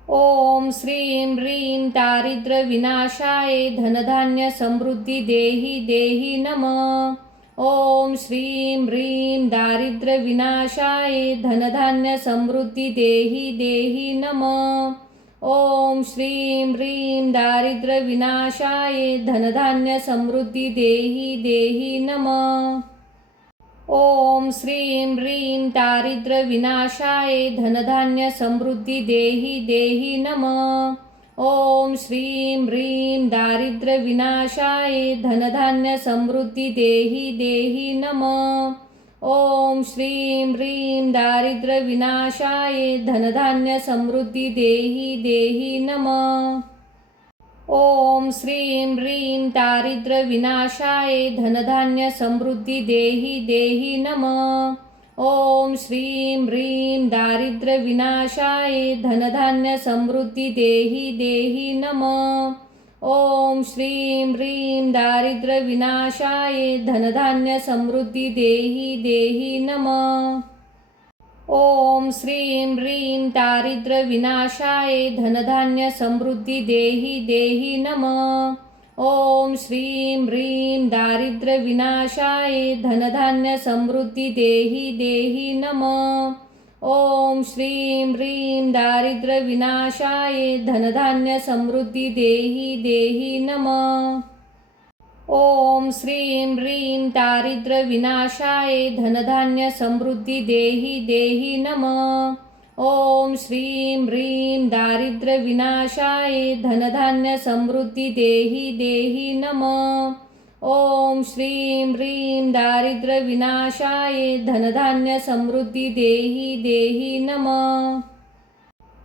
ओम श्रीं ह्रीं दारिद्र्य विनाशाय धनधान्य समृद्धी देहि देहि नमः। ओम श्रीं ह्रीं दारिद्र्य विनाशाय धनधान्य समृद्धी देहि देहि नमः। ओम श्रीं ह्रीं दारिद्र्य विनाशाय धनधान्य समृद्धी देहि देहि नमः। ओम श्रीं ह्रीं दारिद्र्य विनाशाय धनधान्य समृद्धी देहि देहि नमः। ओम श्रीं ह्रीं दारिद्र्य विनाशाय धनधान्य समृद्धी देहि देहि नमः। ओम श्रीं ह्रीं दारिद्र्य विनाशाय धनधान्य समृद्धी देहि देहि नमः। ओम श्रीं ह्रीं दारिद्र्य विनाशाय धनधान्य समृद्धी देहि देहि नमः। ओम श्रीं ह्रीं दारिद्र्य विनाशाय धनधान्य समृद्धी देहि देहि नमः। ओम श्रीं ह्रीं दारिद्र्य विनाशाय धनधान्य समृद्धी देहि देहि नमः। ओम श्रीं ह्रीं दारिद्र्य विनाशाय धनधान्य समृद्धी देहि देहि नमः। ओम श्रीं ह्रीं दारिद्र्य विनाशाय धनधान्य समृद्धी देहि देहि नमः। ओम श्रीं ह्रीं दारिद्र्य विनाशाय धनधान्य समृद्धी देहि देहि नमः। ओम श्रीं ह्रीं दारिद्र्य विनाशाय धनधान्य समृद्धी देहि देहि नमः। ओम श्रीं ह्रीं दारिद्र्य विनाशाय धनधान्य समृद्धी देहि देहि नमः। ओम श्रीं ह्रीं दारिद्र्य विनाशाय धनधान्य समृद्धी देहि देहि नमः।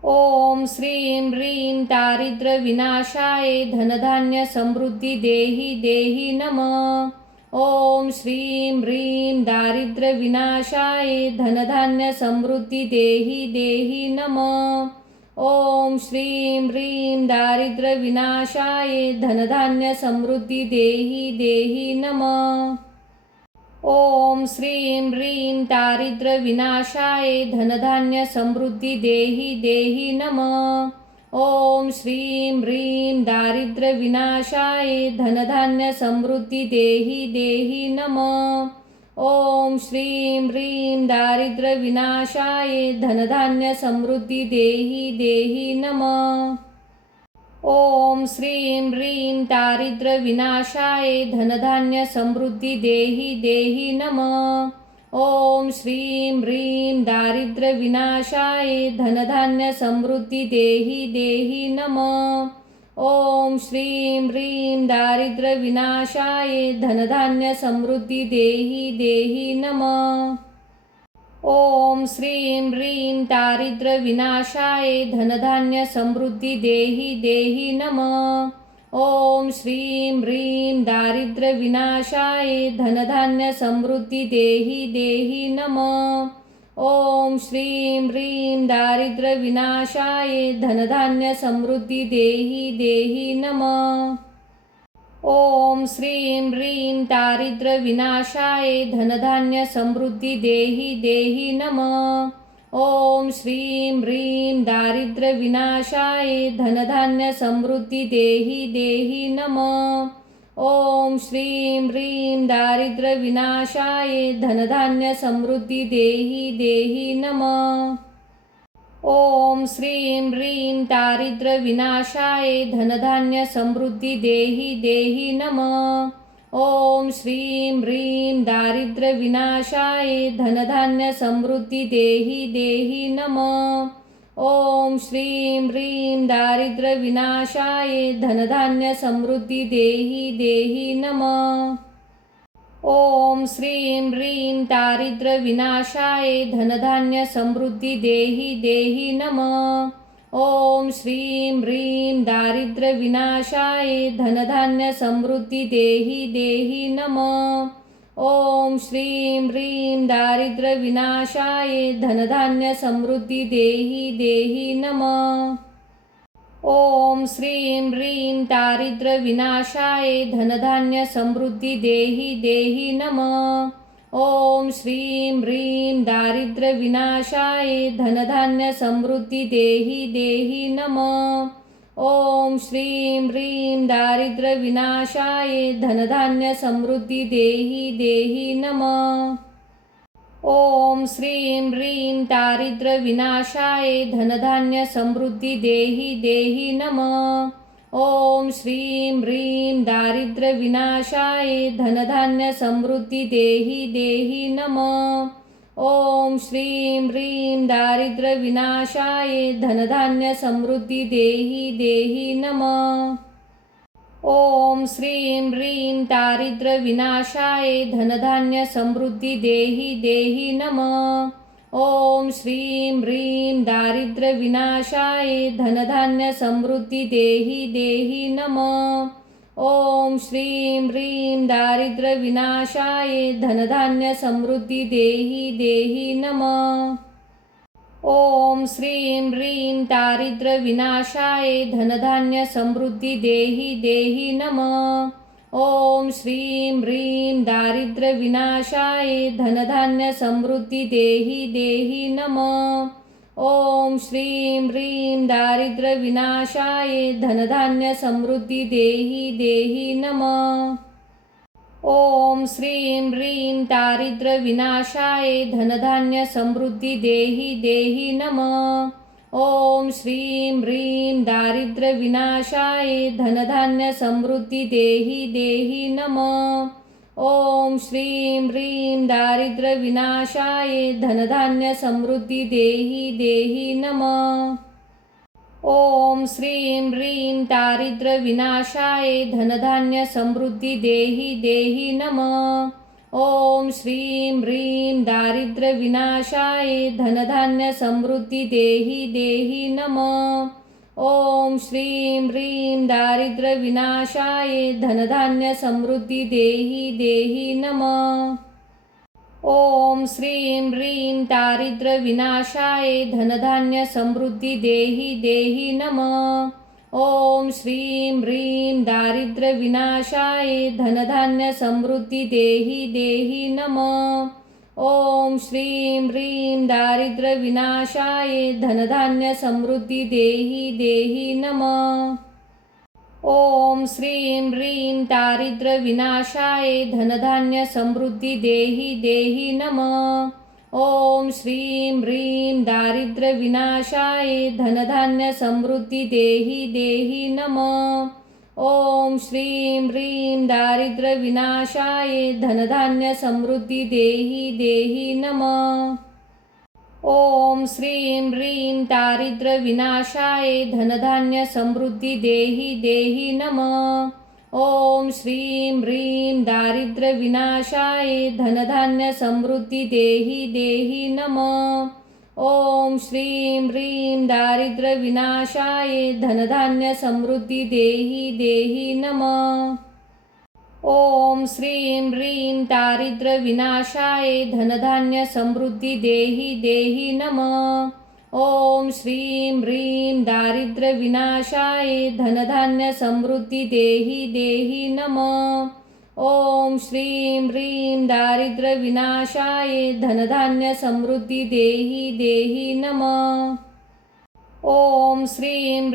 ओम श्रीं ह्रीं दारिद्र्य विनाशाय धनधान्य समृद्धी देहि देहि नमः। ओम श्रीं ह्रीं दारिद्र्य विनाशाय धनधान्य समृद्धी देहि देहि नमः। ओम श्रीं ह्रीं दारिद्र्य विनाशाय धनधान्य समृद्धी देहि देहि नमः। ओम श्रीं ह्रीं दारिद्र्य विनाशाय धनधान्य समृद्धी देहि देहि नमः। ओम श्रीं ह्रीं दारिद्र्य विनाशाय धनधान्य समृद्धी देहि देहि नमः। ओम श्रीं ह्रीं दारिद्र्य विनाशाय धनधान्य समृद्धी देहि देहि नमः। ओम श्रीं ह्रीं दारिद्र्य विनाशाय धनधान्य समृद्धी देहि देहि नमः। ओम श्रीं ह्रीं दारिद्र्य विनाशाय धनधान्य समृद्धी देहि देहि नमः। ओम श्रीं ह्रीं दारिद्र्य विनाशाय धनधान्य समृद्धी देहि देहि नमः। ओम श्रीं ह्रीं दारिद्र्य विनाशाय धनधान्य समृद्धी देहि देहि नमः। ओम श्रीं ह्रीं दारिद्र्य विनाशाय धनधान्य समृद्धी देहि देहि नमः। ओम श्रीं ह्रीं दारिद्र्य विनाशाय धनधान्य समृद्धी देहि देहि नमः। ओम श्रीं ह्रीं दारिद्र्य विनाशाय धनधान्य समृद्धी देहि देहि नमः। ओम श्रीं ह्रीं दारिद्र्य विनाशाय धनधान्य समृद्धी देहि देहि नमः। ओम श्रीं ह्रीं दारिद्र्य विनाशाय धनधान्य समृद्धी देहि देहि नमः। ओम श्रीं ह्रीं दारिद्र्य विनाशाय धनधान्य समृद्धी देहि देहि नमः। ओम श्रीं ह्रीं दारिद्र्य विनाशाय धनधान्य समृद्धी देहि देहि नमः। ओम श्रीं ह्रीं दारिद्र्य विनाशाय धनधान्य समृद्धी देहि देहि नमः। ओम श्रीं ह्रीं दारिद्र्य विनाशाय धनधान्य समृद्धी देहि देहि नमः। ओम श्रीं ह्रीं दारिद्र्य विनाशाय धनधान्य समृद्धी देहि देहि नमः। ओम श्रीं ह्रीं दारिद्र्य विनाशाय धनधान्य समृद्धी देहि देहि नमः। ओम श्रीं ह्रीं दारिद्र्य विनाशाय धनधान्य समृद्धी देहि देहि नमः। ओम श्रीं ह्रीं दारिद्र्य विनाशाय धनधान्य समृद्धी देहि देहि नमः। ओम श्रीं ह्रीं दारिद्र्य विनाशाय धनधान्य समृद्धी देहि देहि नमः। ओम श्रीं ह्रीं दारिद्र्य विनाशाय धनधान्य समृद्धी देहि देहि नमः। ओम श्रीं ह्रीं दारिद्र्यविनाशाय धनधान्य समृद्धी देहि देहि नमः। ओम श्रीं ह्रीं दारिद्र्यविनाशाय धनधान्य समृद्धी देहि देहि नमः। ओम श्रीं ह्रीं दारिद्र्यविनाशाय धनधान्य समृद्धी देहि देहि नमः। ओम श्रीं ह्रीं दारिद्र्यविनाशाय धनधान्य समृद्धी देहि देहि नमः। ओम श्रीं ह्रीं दारिद्र्यविनाशाय धनधान्य समृद्धी देहि देहि नमः। ओम श्रीं ह्रीं दारिद्र्यविनाशाय धनधान्य समृद्धी देहि देहि नमः। ओम श्रीं ह्रीं दारिद्र्यविनाशाय धनधान्य समृद्धी देहि देहि नमः। ओम श्रीं ह्रीं दारिद्र्यविनाशाय धनधान्य समृद्धी देहि देहि नमः। ओम श्रीं ह्रीं दारिद्र्यविनाशाय धनधान्य समृद्धी देहि देहि नमः। ओम श्रीं ह्रीं दारिद्र्यविनाशाय धनधान्य समृद्धी देहि देहि नमः। ओम श्रीं ह्रीं दारिद्र्यविनाशाय धनधान्य समृद्धी देहि देहि नमः। ओम श्रीं ह्रीं दारिद्र्यविनाशाय धनधान्य समृद्धी देहि देहि नमः। ओम श्रीं ह्रीं दारिद्र्यविनाशाय धनधान्य समृद्धी देहि देहि नमः। ओम श्रीं ह्रीं दारिद्र्यविनाशाय धनधान्य समृद्धी देहि देहि नमः। ओम श्रीं ह्रीं दारिद्र्यविनाशाय धनधान्य समृद्धी देहि देहि नमः। ओम श्रीं ह्रीं दारिद्र्यविनाशाय धनधान्य समृद्धी देहि देहि नमः। ओम श्रीं ह्रीं दारिद्र्यविनाशाय धनधान्य समृद्धी देहि देहि नमः। ओम श्रीं ह्रीं दारिद्र्यविनाशाय धनधान्य समृद्धी देहि देहि नमः। ओम श्रीं ह्रीं दारिद्र्यविनाशाय धनधान्य समृद्धी देहि देहि नमः। ओम श्रीं ह्रीं दारिद्र्यविनाशाय धनधान्य समृद्धी देहि देहि नमः। ओम श्रीं ह्रीं दारिद्र्यविनाशाय धनधान्य समृद्धी देहि देहि नमः। ओम श्रीं ह्रीं दारिद्र्यविनाशाय धनधान्य समृद्धी देहि देहि नमः। ओम श्रीं ह्रीं दारिद्र्यविनाशाय धनधान्य समृद्धी देहि देहि नमः। ओम श्रीं ह्रीं दारिद्र्यविनाशाय धनधान्य समृद्धी देहि देहि नमः। ओम श्रीं ह्रीं दारिद्र्यविनाशाय धनधान्य समृद्धी देहि देहि नमः। ओम श्रीं ह्रीं दारिद्र्यविनाशाय धनधान्य समृद्धी देहि देहि नमः। ओम श्रीं ह्रीं दारिद्र्यविनाशाय धनधान्य समृद्धी देहि देहि नमः। ओम श्रीं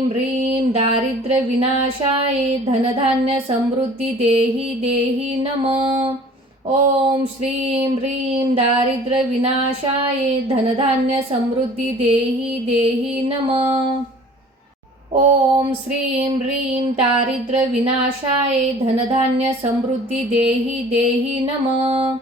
ह्रीं दारिद्र्यविनाशाय धनधान्य समृद्धी देहि देहि नमः। ओम श्रीं ह्रीं दारिद्र्यविनाशाय धनधान्य समृद्धी देहि देहि नमः। ओम श्रीं ह्रीं दारिद्र्यविनाशाय धनधान्य समृद्धी देहि देहि नमः।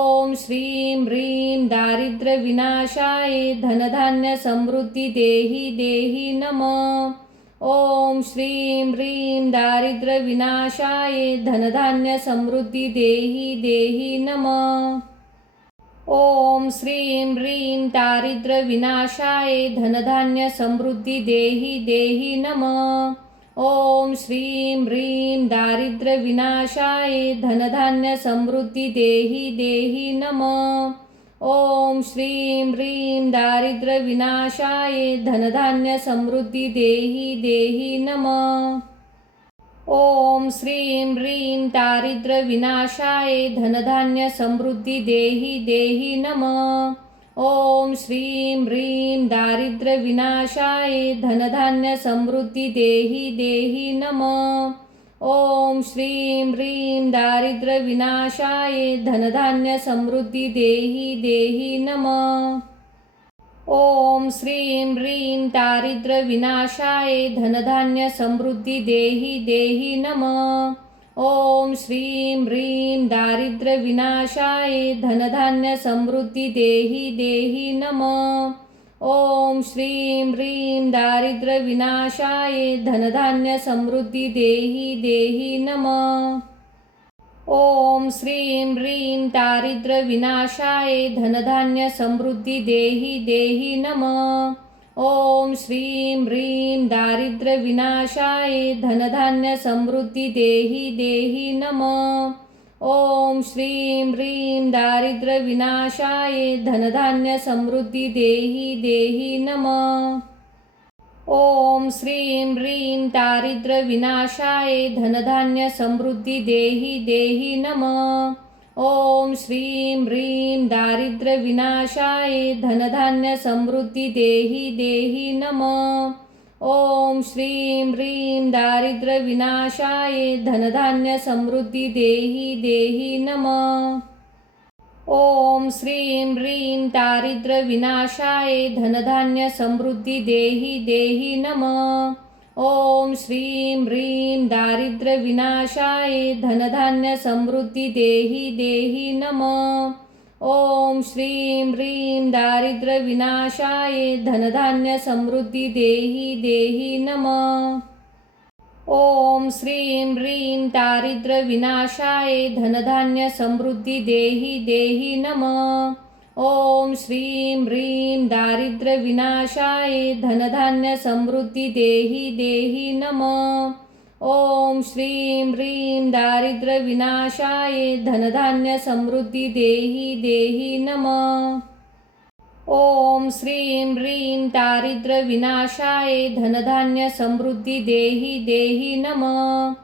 ओम श्रीं ह्रीं दारिद्र्यविनाशाय धनधान्य समृद्धी देहि देहि नमः। ओम श्रीं ह्रीं दारिद्र्यविनाशाय धनधान्य समृद्धी देहि देहि नमः। ओम श्रीं ह्रीं दारिद्र्यविनाशाय धनधान्य समृद्धी देहि देहि नमः। ओम श्रीं ह्रीं दारिद्र्यविनाशाय धनधान्य समृद्धी देहि देहि नमः। ओम श्रीं ह्रीं दारिद्र्यविनाशाय धनधान्य समृद्धी देहि देहि नमः। ओम श्रीं ह्रीं दारिद्र्यविनाशाय धनधान्य समृद्धी देहि देहि नमः। ओम श्रीं ह्रीं दारिद्र्यविनाशाय धनधान्य समृद्धी देहि देहि नमः। ओम श्रीं ह्रीं दारिद्र्य विनाशाय धनधान्य समृद्धी देहि देहि नमः। ओम श्रीं ह्रीं दारिद्र्य विनाशाय धनधान्य समृद्धी देहि देहि नमः। ओम श्रीं ह्रीं दारिद्र्य विनाशाय धनधान्य समृद्धी देहि देहि नमः। ओम श्रीं ह्रीं दारिद्र्य विनाशाय धनधान्य समृद्धी देहि देहि नमः। ओम श्रीं ह्रीं दारिद्र्य विनाशाय धनधान्य समृद्धी देहि देहि नमः। ओम श्रीं ह्रीं दारिद्र्य विनाशाय धनधान्य समृद्धी देहि देहि नमः। ओम श्रीं ह्रीं दारिद्र्य विनाशाय धनधान्य समृद्धी देहि देहि नमः। ओम श्रीं ह्रीं दारिद्र्य विनाशाय धनधान्य समृद्धी देहि देहि नमः। ओम श्रीं ह्रीं दारिद्र्य विनाशाय धनधान्य समृद्धी देहि देहि नमः। ओम श्रीं ह्रीं दारिद्र्य विनाशाय धनधान्य समृद्धी देहि देहि नमः। ओम श्रीं ह्रीं दारिद्र्य विनाशाय धनधान्य समृद्धी देहि देहि नमः। ओम श्रीं ह्रीं दारिद्र्य विनाशाय धनधान्य समृद्धी देहि देहि नमः। ओम श्रीं ह्रीं दारिद्र्य विनाशाय धनधान्य समृद्धी देहि देहि नमः। ओम श्रीं ह्रीं दारिद्र्य विनाशाय धनधान्य समृद्धी देहि देहि नमः। ओम श्रीं ह्रीं दारिद्र्य विनाशाय धनधान्य समृद्धी देहि देहि नमः। ओम श्रीं ह्रीं दारिद्र्य विनाशाय धनधान्य समृद्धी देहि देहि नमः। ओम श्रीं ह्रीं दारिद्र्य विनाशाय धनधान्य समृद्धी देहि देहि नमः। ओम श्रीं ह्रीं दारिद्र्य विनाशाय धनधान्य समृद्धी देहि देहि नमः।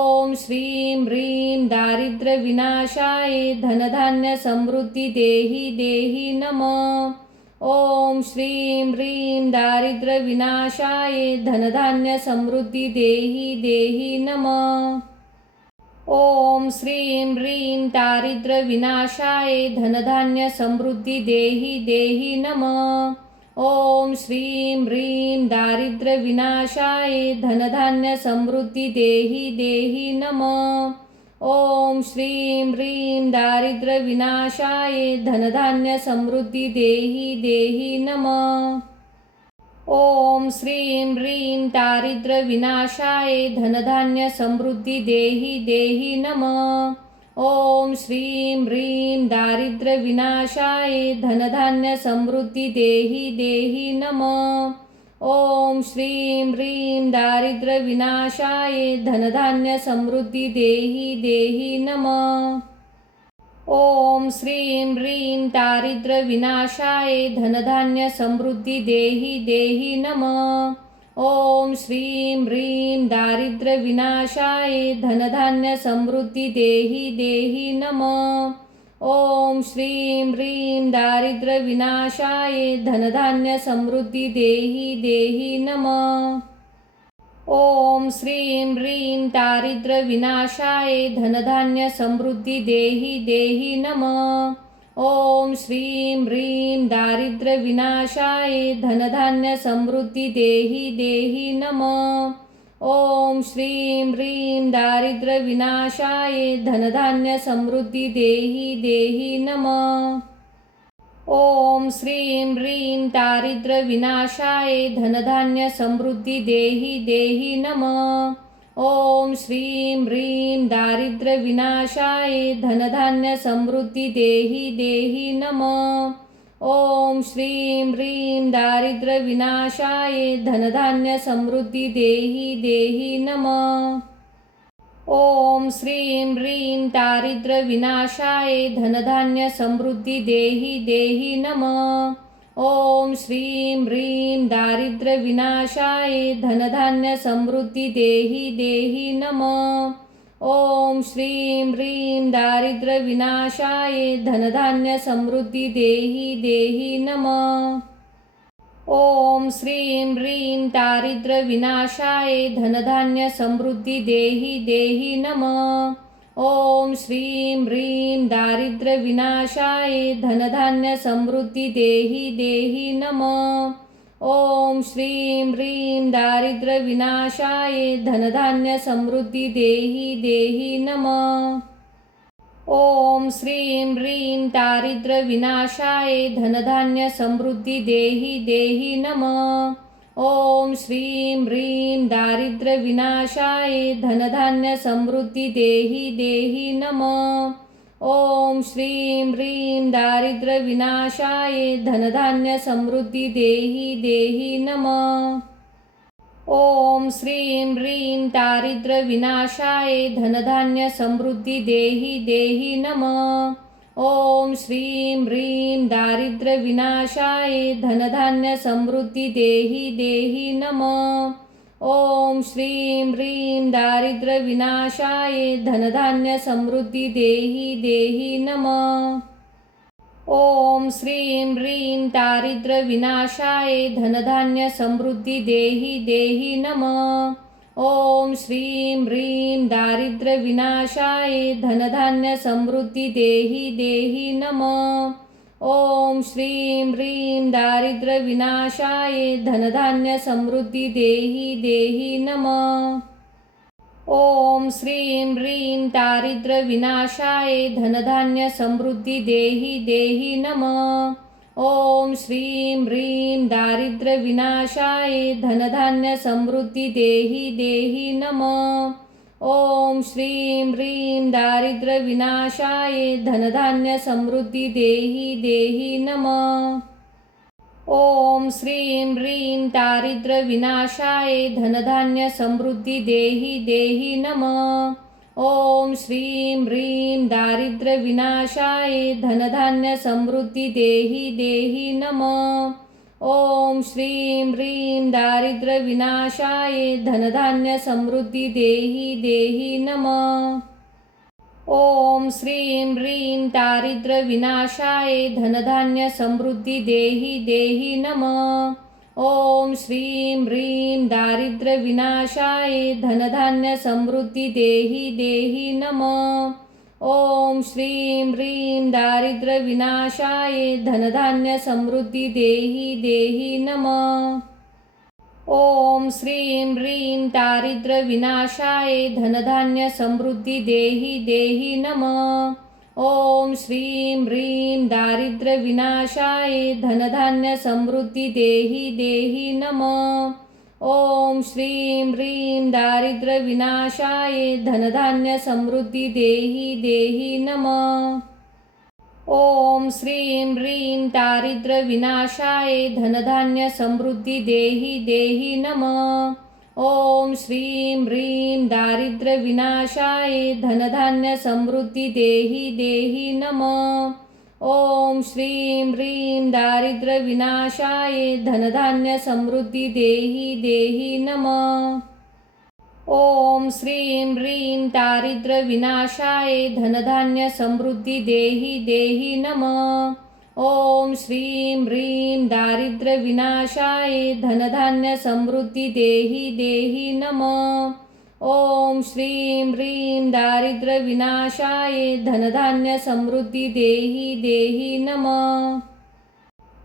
ओम श्रीं ह्रीं दारिद्र्य विनाशाय धनधान्य समृद्धी देहि देहि नमः। ओम श्रीं ह्रीं दारिद्र्य विनाशाय धनधान्य समृद्धी देहि देहि नमः। ओम श्रीं ह्रीं दारिद्र्य विनाशाय धनधान्य समृद्धी देहि देहि नमः। ओम श्रीं ह्रीं दारिद्र्य विनाशाय धनधान्य समृद्धी देहि देहि नमः। ओम श्रीं ह्रीं दारिद्र्य विनाशाय धनधान्य समृद्धी देहि देहि नमः। ओम श्रीं ह्रीं दारिद्र्य विनाशाय धनधान्य समृद्धी देहि देहि नमः। ओम श्रीं ह्रीं दारिद्र्य विनाशाय धनधान्य समृद्धी देहि देहि नमः। ओम श्रीं ह्रीं दारिद्र्य विनाशाय धनधान्य समृद्धी देहि देहि नमः। ओम श्रीं ह्रीं दारिद्र्य विनाशाय धनधान्य समृद्धी देहि देहि नमः। ओम श्रीं ह्रीं दारिद्र्य विनाशाय धनधान्य समृद्धी देहि देहि नमः। ओम श्रीं ह्रीं दारिद्र्य विनाशाय धनधान्य समृद्धी देहि देहि नमः। ओम श्रीं ह्रीं दारिद्र्य विनाशाय धनधान्य समृद्धी देहि देहि नमः। ओम श्रीं ह्रीं दारिद्र्य विनाशाय धनधान्य समृद्धी देहि देहि नमः। ओम श्रीं ह्रीं दारिद्र्य विनाशाय धनधान्य समृद्धी देहि देहि नमः। ओम श्रीं ह्रीं दारिद्र्य विनाशाय धनधान्य समृद्धी देहि देहि नमः। ओम श्रीं ह्रीं दारिद्र्य विनाशाय धनधान्य समृद्धी देहि देहि नमः। ओम श्रीं ह्रीं दारिद्र्य विनाशाय धनधान्य समृद्धी देहि देहि नमः। ओम श्रीं ह्रीं दारिद्र्य विनाशाय धनधान्य समृद्धी देहि देहि नमः। ओम श्रीं ह्रीं दारिद्र्य विनाशाय धनधान्य समृद्धी देहि देहि नमः। ओम श्रीं ह्रीं दारिद्र्य विनाशाय धनधान्य समृद्धी देहि देहि नमः। ओम श्रीं ह्रीं दारिद्र्य विनाशाय धनधान्य समृद्धी देहि देहि नमः। ओम श्रीं ह्रीं दारिद्र्य विनाशाय धनधान्य समृद्धी देहि देहि नमः। ओम श्रीं ह्रीं दारिद्र्य विनाशाय धनधान्य समृद्धी देहि देहि नमः। ओम श्रीं ह्रीं दारिद्र्य विनाशाय धनधान्य समृद्धी देहि देहि नमः। ओम श्रीं ह्रीं दारिद्र्य विनाशाय धनधान्य समृद्धी देहि देहि नमः। ओम श्रीं ह्रीं दारिद्र्य विनाशाय धनधान्य समृद्धी देहि देहि नमः। ओम श्रीं ह्रीं दारिद्र्य विनाशाय धनधान्य समृद्धी देहि देहि नमः। ओम श्रीं ह्रीं दारिद्र्य विनाशाय धनधान्य समृद्धी देहि देहि नमः। ओम श्रीं ह्रीं दारिद्र्य विनाशाय धनधान्य समृद्धी देहि देहि नमः। ओम श्रीं ह्रीं दारिद्र्य विनाशाय धनधान्य समृद्धी देहि देहि नमः। ओम श्रीं ह्रीं दारिद्र्य विनाशाय धनधान्य समृद्धी देहि देहि नमः। ओम श्रीं ह्रीं दारिद्र्य विनाशाय धनधान्य समृद्धी देहि देहि नमः। ओम श्रीं ह्रीं दारिद्र्य विनाशाय धनधान्य समृद्धी देहि देहि नमः। ओम श्रीं ह्रीं दारिद्र्य विनाशाय धनधान्य समृद्धी देहि देहि नमः। ओम श्रीं ह्रीं दारिद्र्य विनाशाय धनधान्य समृद्धी देहि देहि नमः। ओम श्रीं ह्रीं दारिद्र्य विनाशाय धनधान्य समृद्धी देहि देहि नमः। ओम श्रीं ह्रीं दारिद्र्य विनाशाय धनधान्य समृद्धी देहि देहि नमः। ओम श्रीं ह्रीं दारिद्र्य विनाशाय धनधान्य समृद्धी देहि देहि नमः। ओम श्रीं ह्रीं दारिद्र्य विनाशाय धनधान्य समृद्धी देहि देहि नमः। ओम श्रीं ह्रीं दारिद्र्य विनाशाय धनधान्य समृद्धी देहि देहि नमः। ओम श्रीं ह्रीं दारिद्र्य विनाशाय धनधान्य समृद्धी देहि देहि नमः। ओम श्रीं ह्रीं दारिद्र्य विनाशाय धनधान्य समृद्धी देहि देहि नमः। ओम श्रीं ह्रीं दारिद्र्य विनाशाय धनधान्य समृद्धी देहि देहि नमः। ओम श्रीं ह्रीं दारिद्र्य विनाशाय धनधान्य समृद्धी देहि देहि नमः। ओम श्रीं ह्रीं दारिद्र्य विनाशाय धनधान्य समृद्धी देहि देहि नमः। ओम श्रीं ह्रीं दारिद्र्य विनाशाय धनधान्य समृद्धी देहि देहि नमः। ओम श्रीं ह्रीं दारिद्र्य विनाशाय धनधान्य समृद्धी देहि देहि नमः। ओम श्रीं ह्रीं दारिद्र्य विनाशाय धनधान्य समृद्धी देहि देहि नमः। ओम श्रीं ह्रीं दारिद्र्य विनाशाय धनधान्य समृद्धी देहि देहि नमः।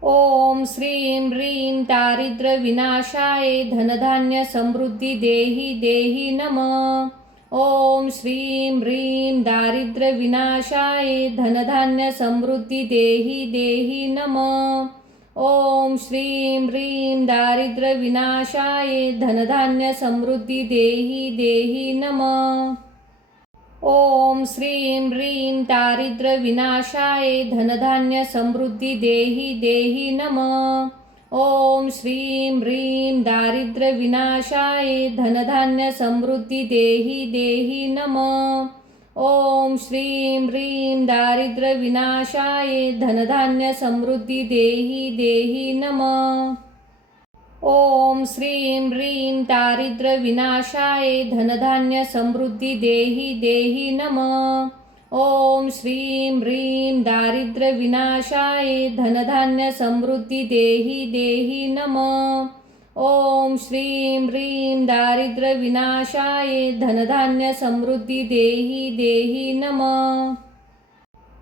ओम श्रीं ह्रीं दारिद्र्य विनाशाय धनधान्य समृद्धी देहि देहि नमः। ओम श्रीं ह्रीं दारिद्र्य विनाशाय धनधान्य समृद्धी देहि देहि नमः। ओम श्रीं ह्रीं दारिद्र्य विनाशाय धनधान्य समृद्धी देहि देहि नमः। ओम श्रीं ह्रीं दारिद्र्य विनाशाय धनधान्य समृद्धी देहि देहि नमः। ओम श्रीं ह्रीं दारिद्र्य विनाशाय धनधान्य समृद्धी देहि देहि नमः। ओम श्रीं ह्रीं दारिद्र्य विनाशाय धनधान्य समृद्धी देहि देहि नमः। ओम श्रीं ह्रीं दारिद्र्य विनाशाय धनधान्य समृद्धी देहि देहि नमः। ओम श्रीं ह्रीं दारिद्र्यविनाशाय धनधान्य समृद्धी देहि देहि नमः। ओम श्रीं ह्रीं दारिद्र्यविनाशाय धनधान्य समृद्धी देहि देहि नमः।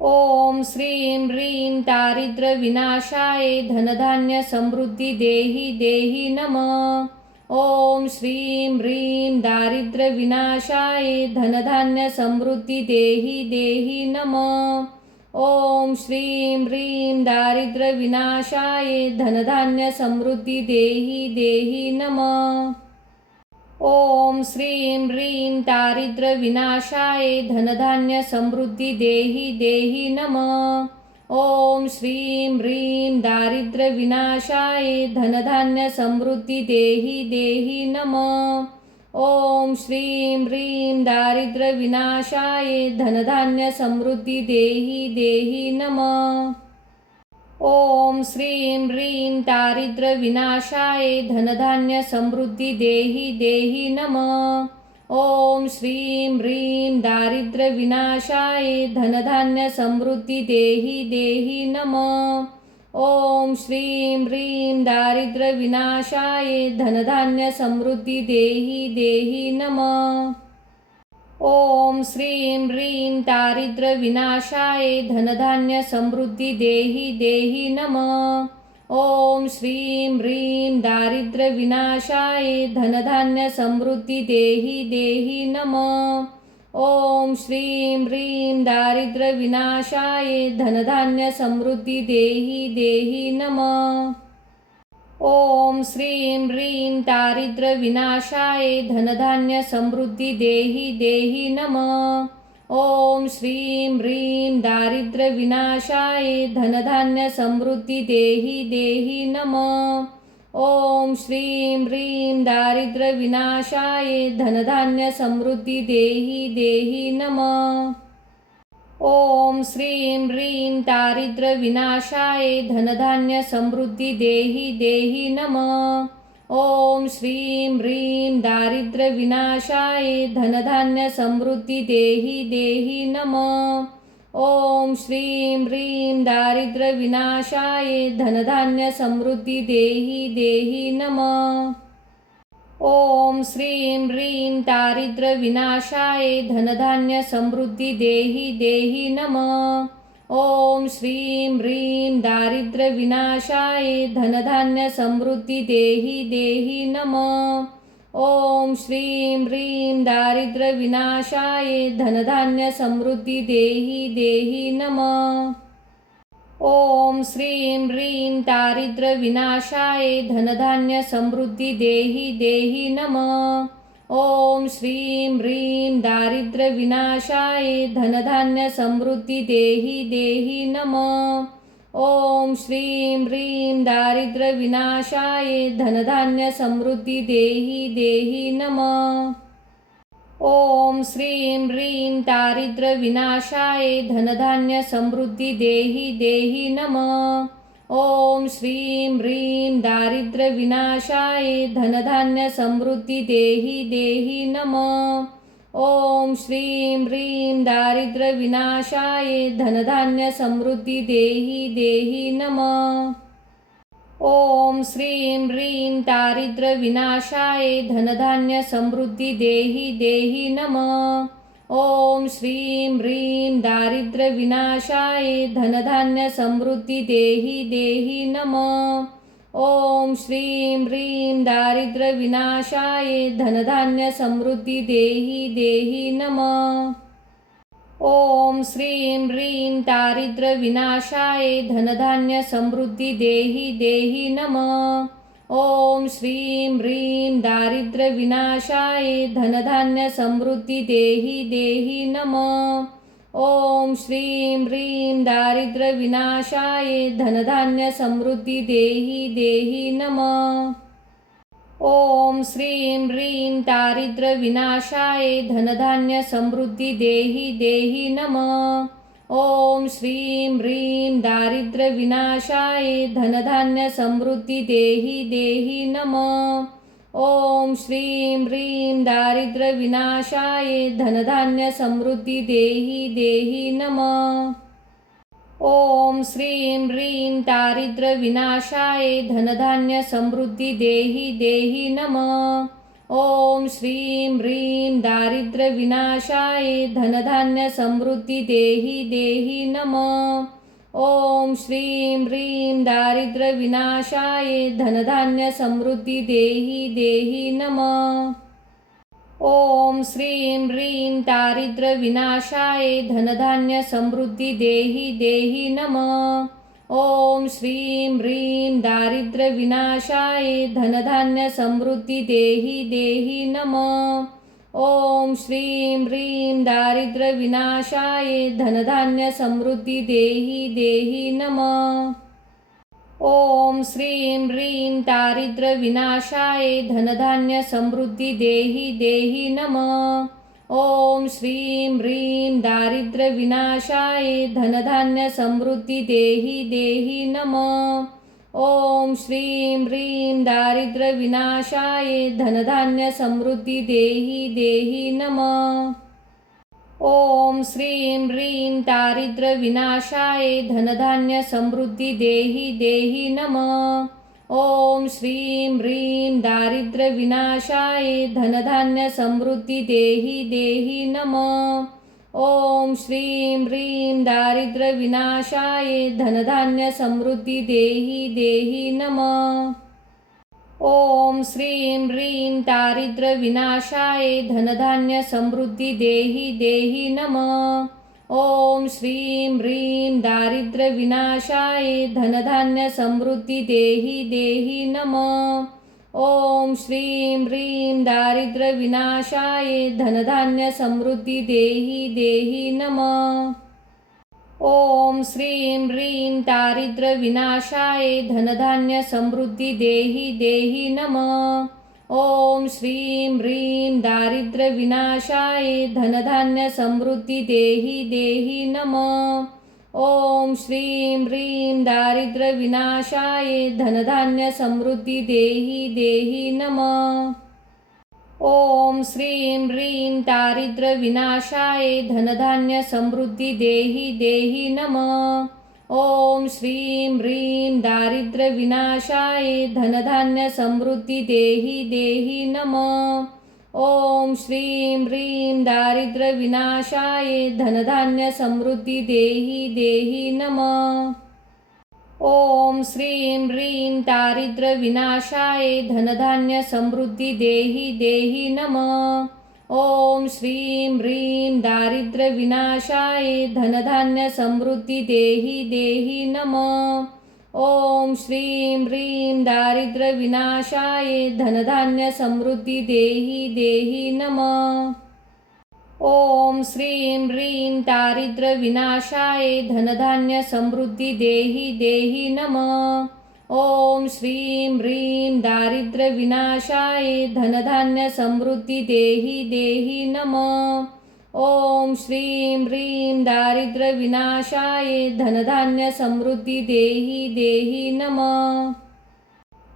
ओम श्रीं ह्रीं दारिद्र्यविनाशाय धनधान्य समृद्धी देहि देहि नमः। ओम श्रीं ह्रीं दारिद्र्यविनाशाय धनधान्य समृद्धी देहि देहि नमः। ओम श्रीं ह्रीं दारिद्र्यविनाशाय धनधान्य समृद्धी देहि देहि नमः। ओम श्रीं ह्रीं दारिद्र्यविनाशाय धनधान्य समृद्धी देहि देहि नमः। ओम श्रीं ह्रीं दारिद्र्यविनाशाय धनधान्य समृद्धी देहि देहि नमः। ओम श्रीं ह्रीं दारिद्र्यविनाशाय धनधान्य समृद्धी देहि देहि नमः। ओम श्रीं ह्रीं दारिद्र्यविनाशाय धनधान्य समृद्धी देहि देहि नमः। ओम श्रीं ह्रीं दारिद्र्यविनाशाय धनधान्य समृद्धी देहि देहि नमः। ओम श्रीं ह्रीं दारिद्र्यविनाशाय धनधान्य समृद्धी देहि देहि नमः। ओम श्रीं ह्रीं दारिद्र्यविनाशाय धनधान्य समृद्धी देहि देहि नमः। ओम श्रीं ह्रीं दारिद्र्यविनाशाय धनधान्य समृद्धी देहि देहि नमः। ओम श्रीं ह्रीं दारिद्र्यविनाशाय धनधान्य समृद्धी देहि देहि नमः। ओम श्रीं ह्रीं दारिद्र्यविनाशाय धनधान्य समृद्धी देहि देहि नमः। ओम श्रीं ह्रीं दारिद्र्यविनाशाय धनधान्य समृद्धी देहि देहि नमः। ओम श्रीं ह्रीं दारिद्र्यविनाशाय धनधान्य समृद्धी देहि देहि नमः। ओम श्रीं ह्रीं दारिद्र्यविनाशाय धनधान्य समृद्धी देहि देहि नमः। ओम श्रीं ह्रीं दारिद्र्यविनाशाय धनधान्य समृद्धी देहि देहि नमः। ओम श्रीं ह्रीं दारिद्र्यविनाशाय धनधान्य समृद्धी देहि देहि नमः। ओम श्रीं ह्रीं दारिद्र्यविनाशाय धनधान्य समृद्धी देहि देहि नमः। ओम श्रीं ह्रीं दारिद्र्यविनाशाय धनधान्य समृद्धी देहि देहि नमः। ओम श्रीं ह्रीं दारिद्र्यविनाशाय धनधान्य समृद्धी देहि देहि नमः। ओम श्रीं ह्रीं दारिद्र्यविनाशाय धनधान्य समृद्धी देहि देहि नमः। ओम श्रीं ह्रीं दारिद्र्यविनाशाय धनधान्य समृद्धी देहि देहि नमः। ओम श्रीं ह्रीं दारिद्र्यविनाशाय धनधान्य समृद्धी देहि देहि नमः। ओम श्रीं ह्रीं दारिद्र्यविनाशाय धनधान्य समृद्धी देहि देहि नमः। ओम श्रीं ह्रीं दारिद्र्यविनाशाय धनधान्य समृद्धी देहि देहि नमः। ओम श्रीं ह्रीं दारिद्र्यविनाशाय धनधान्य समृद्धी देहि देहि नमः। ओम श्रीं ह्रीं दारिद्र्यविनाशाय धनधान्य समृद्धी देहि देहि नमः। ओम श्रीं ह्रीं दारिद्र्यविनाशाय धनधान्य समृद्धी देहि देहि नमः। ओम श्रीं ह्रीं दारिद्र्यविनाशाय धनधान्य समृद्धी देहि देहि नमः। ओम श्रीं ह्रीं दारिद्र्यविनाशाय धनधान्य समृद्धी देहि देहि नमः। ओम श्रीं ह्रीं दारिद्र्यविनाशाय धनधान्य समृद्धी देहि देहि नमः। ओम श्रीं ह्रीं दारिद्र्यविनाशाय धनधान्य समृद्धी देहि देहि नमः। ओम श्रीं ह्रीं दारिद्र्यविनाशाय धनधान्य समृद्धी देहि देहि नमः। ओम श्रीं ह्रीं दारिद्र्यविनाशाय धनधान्य समृद्धी देहि देहि नमः। ओम श्रीं ह्रीं दारिद्र्य विनाशाय धनधान्य समृद्धी देहि देहि नमः। ओम श्रीं ह्रीं दारिद्र्य विनाशाय धनधान्य समृद्धी देहि देहि नमः। ओम श्रीं ह्रीं दारिद्र्य विनाशाय धनधान्य समृद्धी देहि देहि नमः। ओम श्रीं ह्रीं दारिद्र्य विनाशाय धनधान्य समृद्धी देहि देहि नमः। ओम श्रीं ह्रीं दारिद्र्य विनाशाय धनधान्य समृद्धी देहि देहि नमः। ओम श्रीं ह्रीं दारिद्र्य विनाशाय धनधान्य समृद्धी देहि देहि नमः। ओम श्रीं ह्रीं दारिद्र्य विनाशाय धनधान्य समृद्धी देहि देहि नमः। ओम श्रीं ह्रीं दारिद्र्य विनाशाय धनधान्य समृद्धी देहि देहि नमः। ओम श्रीं ह्रीं दारिद्र्य विनाशाय धनधान्य समृद्धी देहि देहि नमः। ओम श्रीं ह्रीं दारिद्र्य विनाशाय धनधान्य समृद्धी देहि देहि नमः। ओम श्रीं ह्रीं दारिद्र्य विनाशाय धनधान्य समृद्धी देहि देहि नमः। ओम श्रीं ह्रीं दारिद्र्य विनाशाय धनधान्य समृद्धी देहि देहि नमः। ओम श्रीं ह्रीं दारिद्र्य विनाशाय धनधान्य समृद्धी देहि देहि नमः। ओम श्रीं ह्रीं दारिद्र्य विनाशाय धनधान्य समृद्धी देहि देहि नमः। ओम श्रीं ह्रीं दारिद्र्य विनाशाय धनधान्य समृद्धी देहि देहि नमः। ओम श्रीं ह्रीं दारिद्र्य विनाशाय धनधान्य समृद्धी देहि देहि नमः। ओम श्रीं ह्रीं दारिद्र्य विनाशाय धनधान्य समृद्धी देहि देहि नमः। ओम श्रीं ह्रीं दारिद्र्य विनाशाय धनधान्य समृद्धी देहि देहि नमः। ओम श्रीं ह्रीं दारिद्र्य विनाशाय धनधान्य समृद्धी देहि देहि नमः। ओम श्रीं ह्रीं दारिद्र्य विनाशाय धनधान्य समृद्धी देहि देहि नमः। ओम श्रीं ह्रीं दारिद्र्य विनाशाय धनधान्य समृद्धी देहि देहि नमः। ओम श्रीं ह्रीं दारिद्र्य विनाशाय धनधान्य समृद्धी देहि देहि नमः। ओम श्रीं ह्रीं दारिद्र्य विनाशाय धनधान्य समृद्धी देहि देहि नमः। ओम श्रीं ह्रीं दारिद्र्य विनाशाय धनधान्य समृद्धी देहि देहि नमः। ओम श्रीं ह्रीं दारिद्र्य विनाशाय धनधान्य समृद्धी देहि देहि नमः। ओम श्रीं ह्रीं दारिद्र्य विनाशाय धनधान्य समृद्धी देहि देहि नमः। ओम श्रीं ह्रीं दारिद्र्य विनाशाय धनधान्य समृद्धी देहि देहि नमः। ओम श्रीं ह्रीं दारिद्र्य विनाशाय धनधान्य समृद्धी देहि देहि नमः।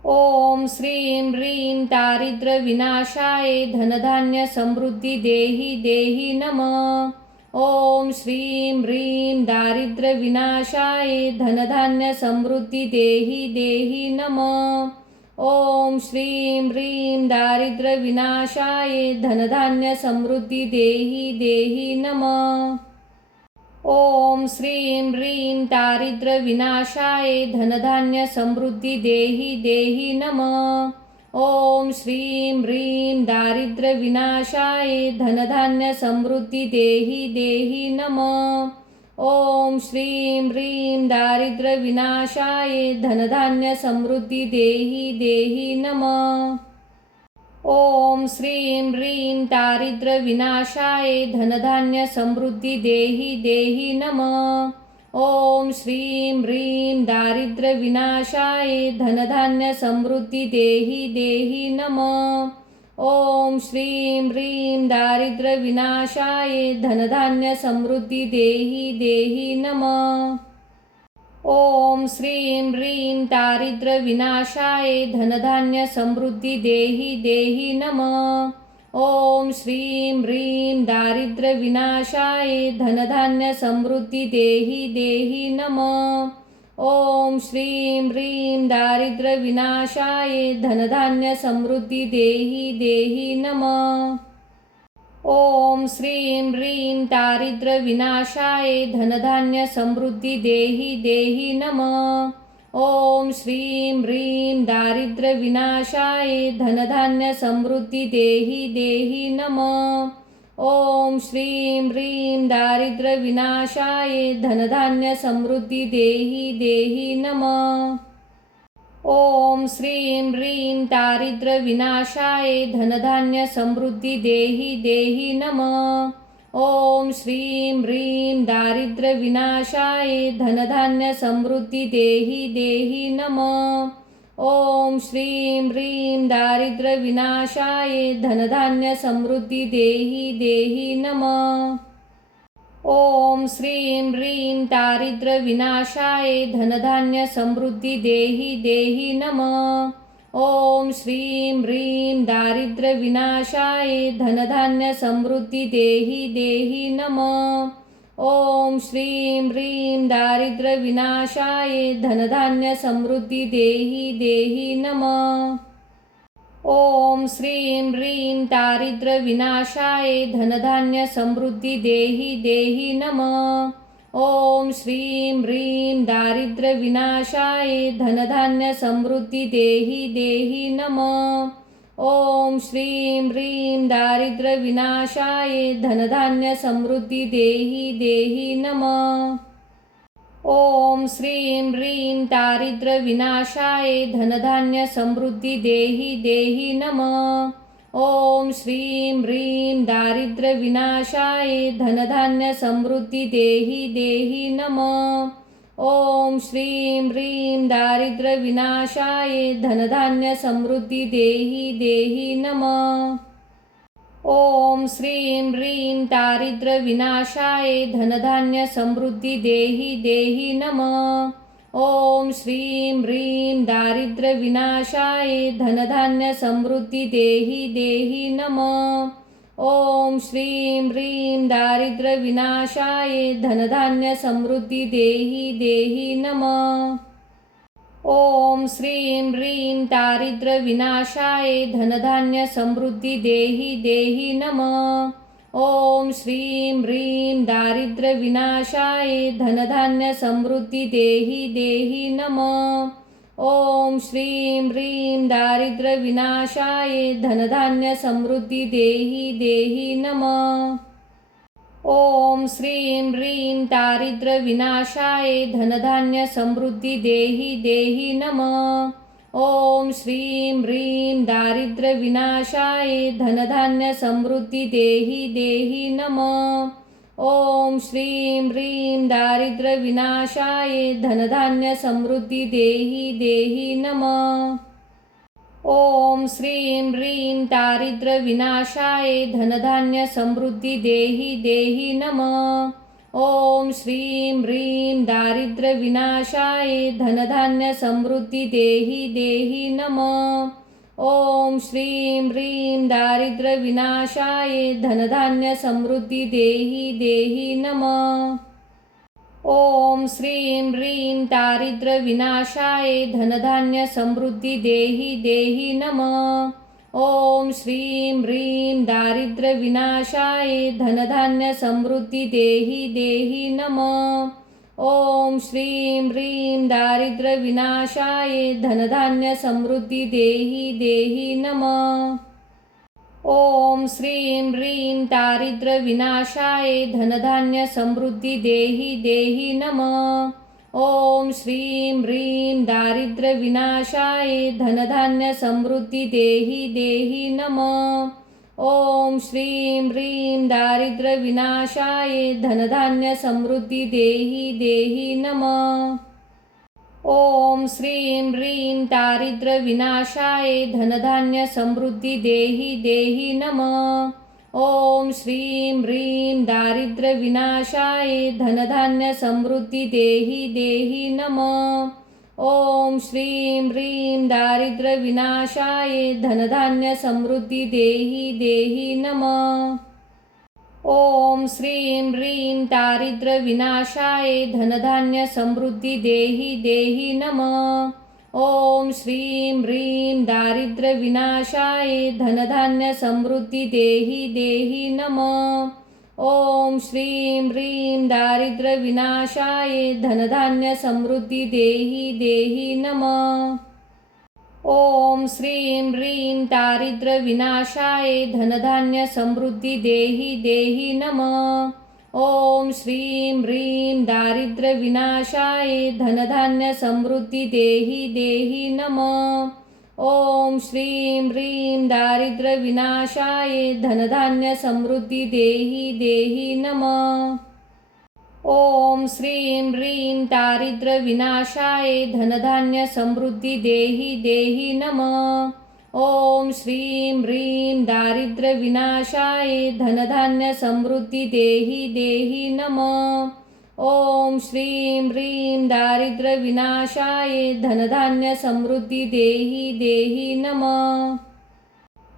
ओम श्रीं ह्रीं दारिद्र्य विनाशाय धनधान्य समृद्धी देहि देहि नमः। ओम श्रीं ह्रीं दारिद्र्य विनाशाय धनधान्य समृद्धी देहि देहि नमः। ओम श्रीं ह्रीं दारिद्र्य विनाशाय धनधान्य समृद्धी देहि देहि नमः। ओम श्रीं ह्रीं दारिद्र्य विनाशाय धनधान्य समृद्धी देहि देहि नमः। ओम श्रीं ह्रीं दारिद्र्य विनाशाय धनधान्य समृद्धी देहि देहि नमः। ओम श्रीं ह्रीं दारिद्र्य विनाशाय धनधान्य समृद्धी देहि देहि नमः। ओम श्रीं ह्रीं दारिद्र्य विनाशाय धनधान्य समृद्धी देहि देहि नमः। ओम श्रीं ह्रीं दारिद्र्य विनाशाय धनधान्य समृद्धी देहि देहि नमः। ओम श्रीं ह्रीं दारिद्र्य विनाशाय धनधान्य समृद्धी देहि देहि नमः। ओम श्रीं ह्रीं दारिद्र्य विनाशाय धनधान्य समृद्धी देहि देहि नमः। ओम श्रीं ह्रीं दारिद्र्य विनाशाय धनधान्य समृद्धी देहि देहि नमः। ओम श्रीं ह्रीं दारिद्र्य विनाशाय धनधान्य समृद्धी देहि देहि नमः। ओम श्रीं ह्रीं दारिद्र्य विनाशाय धनधान्य समृद्धी देहि देहि नमः। ओम श्रीं ह्रीं दारिद्र्य विनाशाय धनधान्य समृद्धी देहि देहि नमः। ओम श्रीं ह्रीं दारिद्र्य विनाशाय धनधान्य समृद्धी देहि देहि नमः। ओम श्रीं ह्रीं दारिद्र्य विनाशाय धनधान्य समृद्धी देहि देहि नमः। ओम श्रीं ह्रीं दारिद्र्य विनाशाय धनधान्य समृद्धी देहि देहि नमः। ओम श्रीं ह्रीं दारिद्र्य विनाशाय धनधान्य समृद्धी देहि देहि नमः। ओम श्रीं ह्रीं दारिद्र्य विनाशाय धनधान्य समृद्धी देहि देहि नमः। ओम श्रीं ह्रीं दारिद्र्य विनाशाय धनधान्य समृद्धी देहि देहि नमः। ओम श्रीं ह्रीं दारिद्र्य विनाशाय धनधान्य समृद्धी देहि देहि नमः। ओम श्रीं ह्रीं दारिद्र्य विनाशाय धनधान्य समृद्धी देहि देहि नमः। ओम श्रीं ह्रीं दारिद्र्य विनाशाय धनधान्य समृद्धी देहि देहि नमः। ओम श्रीं ह्रीं दारिद्र्य विनाशाय धनधान्य समृद्धी देहि देहि नमः। ओम श्रीं ह्रीं दारिद्र्य विनाशाय धनधान्य समृद्धी देहि देहि नमः। ओम श्रीं ह्रीं दारिद्र्य विनाशाय धनधान्य समृद्धी देहि देहि नमः। ओम श्रीं ह्रीं दारिद्र्य विनाशाय धनधान्य समृद्धी देहि देहि नमः। ओम श्रीं ह्रीं दारिद्र्य विनाशाय धनधान्य समृद्धी देहि देहि नमः। ओम श्रीं ह्रीं दारिद्र्य विनाशाय धनधान्य समृद्धी देहि देहि नमः। ओम श्रीं ह्रीं दारिद्र्य विनाशाय धनधान्य समृद्धी देहि देहि नमः। ओम श्रीं ह्रीं दारिद्र्य विनाशाय धनधान्य समृद्धी देहि देहि नमः। ओम श्रीं ह्रीं दारिद्र्य विनाशाय धनधान्य समृद्धी देहि देहि नमः। ओम श्रीं ह्रीं दारिद्र्य विनाशाय धनधान्य समृद्धी देहि देहि नमः। ओम श्रीं ह्रीं दारिद्र्य विनाशाय धनधान्य समृद्धी देहि देहि नमः। ओम श्रीं ह्रीं दारिद्र्य विनाशाय धनधान्य समृद्धी देहि देहि नमः। ओम श्रीं ह्रीं दारिद्र्य विनाशाय धनधान्य समृद्धी देहि देहि नमः। ओम श्रीं ह्रीं दारिद्र्य विनाशाय धनधान्य समृद्धी देहि देहि नमः। ओम श्रीं ह्रीं दारिद्र्य विनाशाय धनधान्य समृद्धी देहि देहि नमः। ओम श्रीं ह्रीं दारिद्र्य विनाशाय धनधान्य समृद्धी देहि देहि नमः। ओम श्रीं ह्रीं दारिद्र्य विनाशाय धनधान्य समृद्धी देहि देहि नमः। ओम श्रीं ह्रीं दारिद्र्य विनाशाय धनधान्य समृद्धी देहि देहि नमः। ओम श्रीं ह्रीं दारिद्र्य विनाशाय धनधान्य समृद्धी देहि देहि नमः। ओम श्रीं ह्रीं दारिद्र्य विनाशाय धनधान्य समृद्धी देहि देहि नमः। ओम श्रीं ह्रीं दारिद्र्य विनाशाय धनधान्य समृद्धी देहि देहि नमः। ओम श्रीं ह्रीं दारिद्र्य विनाशाय धनधान्य समृद्धी देहि देहि नमः। ओम श्रीं ह्रीं दारिद्र्य विनाशाय धनधान्य समृद्धी देहि देहि नमः। ओम श्रीं ह्रीं दारिद्र्यविनाशाय धनधान्य समृद्धी देहि देहि नमः। ओम श्रीं ह्रीं दारिद्र्यविनाशाय धनधान्य समृद्धी देहि देहि नमः। ओम श्रीं ह्रीं दारिद्र्यविनाशाय धनधान्य समृद्धी देहि देहि नमः। ओम श्रीं ह्रीं दारिद्र्यविनाशाय धनधान्य समृद्धी देहि देहि नमः। ओम श्रीं ह्रीं दारिद्र्यविनाशाय धनधान्य समृद्धी देहि देहि नमः। ओम श्रीं ह्रीं दारिद्र्यविनाशाय धनधान्य समृद्धी देहि देहि नमः। ओम श्रीं ह्रीं दारिद्र्यविनाशाय धनधान्य समृद्धी देहि देहि नमः। ओम श्रीं ह्रीं दारिद्र्यविनाशाय धनधान्य समृद्धी देहि देहि नमः। ओम श्रीं ह्रीं दारिद्र्यविनाशाय धनधान्य समृद्धी देहि देहि नमः। ओम श्रीं ह्रीं दारिद्र्यविनाशाय धनधान्य समृद्धी देहि देहि नमः। ओम श्रीं ह्रीं दारिद्र्यविनाशाय धनधान्य समृद्धी देहि देहि नमः।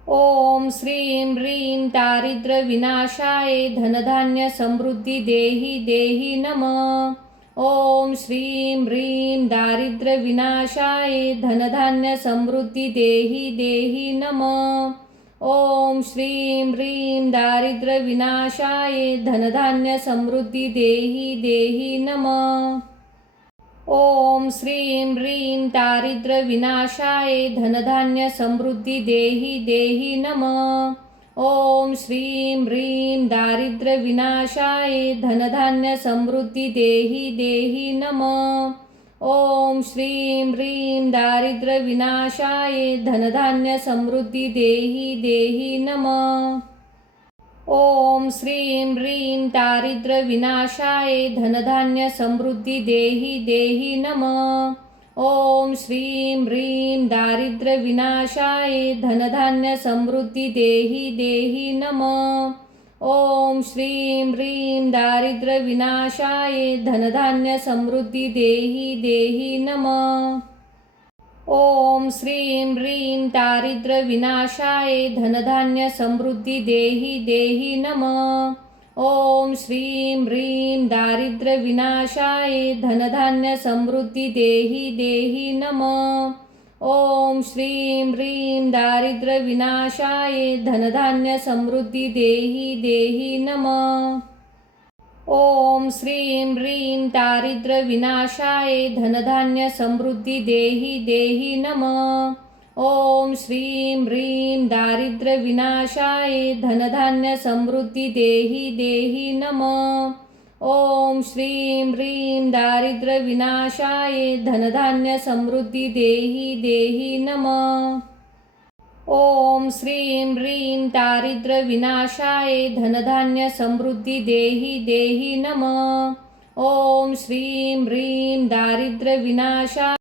ओम श्रीं ह्रीं दारिद्र्यविनाशाय धनधान्य समृद्धी देहि देहि नमः। ओम श्रीं ह्रीं दारिद्र्यविनाशाय धनधान्य समृद्धी देहि देहि नमः। ओम श्रीं ह्रीं दारिद्र्यविनाशाय धनधान्य समृद्धी देहि देहि नमः। ओम श्रीं ह्रीं दारिद्र्यविनाशाय धनधान्य समृद्धी देहि देहि नमः। ओम श्रीं ह्रीं दारिद्र्यविनाशाय धनधान्य समृद्धी देहि देहि नमः। ओम श्रीं ह्रीं दारिद्र्यविनाशाय धनधान्य समृद्धी देहि देहि नमः। ओम श्रीं ह्रीं दारिद्र्यविनाशाय धनधान्य समृद्धी देहि देहि नमः। ओम श्रीं ह्रीं दारिद्र्यविनाशाय धनधान्य समृद्धी देहि देहि नमः। ओम श्रीं ह्रीं दारिद्र्यविनाशाय धनधान्य समृद्धी देहि देहि नमः। ओम श्रीं ह्रीं दारिद्र्यविनाशाय धनधान्य समृद्धी देहि देहि नमः। ओम श्रीं ह्रीं दारिद्र्यविनाशाय धनधान्य समृद्धी देहि देहि नमः। ओम श्रीं ह्रीं दारिद्र्यविनाशाय धनधान्य समृद्धी देहि देहि नमः। ओम श्रीं ह्रीं दारिद्र्यविनाशाय धनधान्य समृद्धी देहि देहि नमः। ओम श्रीं ह्रीं दारिद्र्यविनाशाय धनधान्य समृद्धी देहि देहि नमः। ओम श्रीं ह्रीं दारिद्र्यविनाशाय धनधान्य समृद्धी देहि देहि नमः। ओम श्रीं ह्रीं दारिद्र्यविनाशाय धनधान्य समृद्धी देहि देहि नमः। ओम श्रीं ह्रीं दारिद्र्यविनाशाय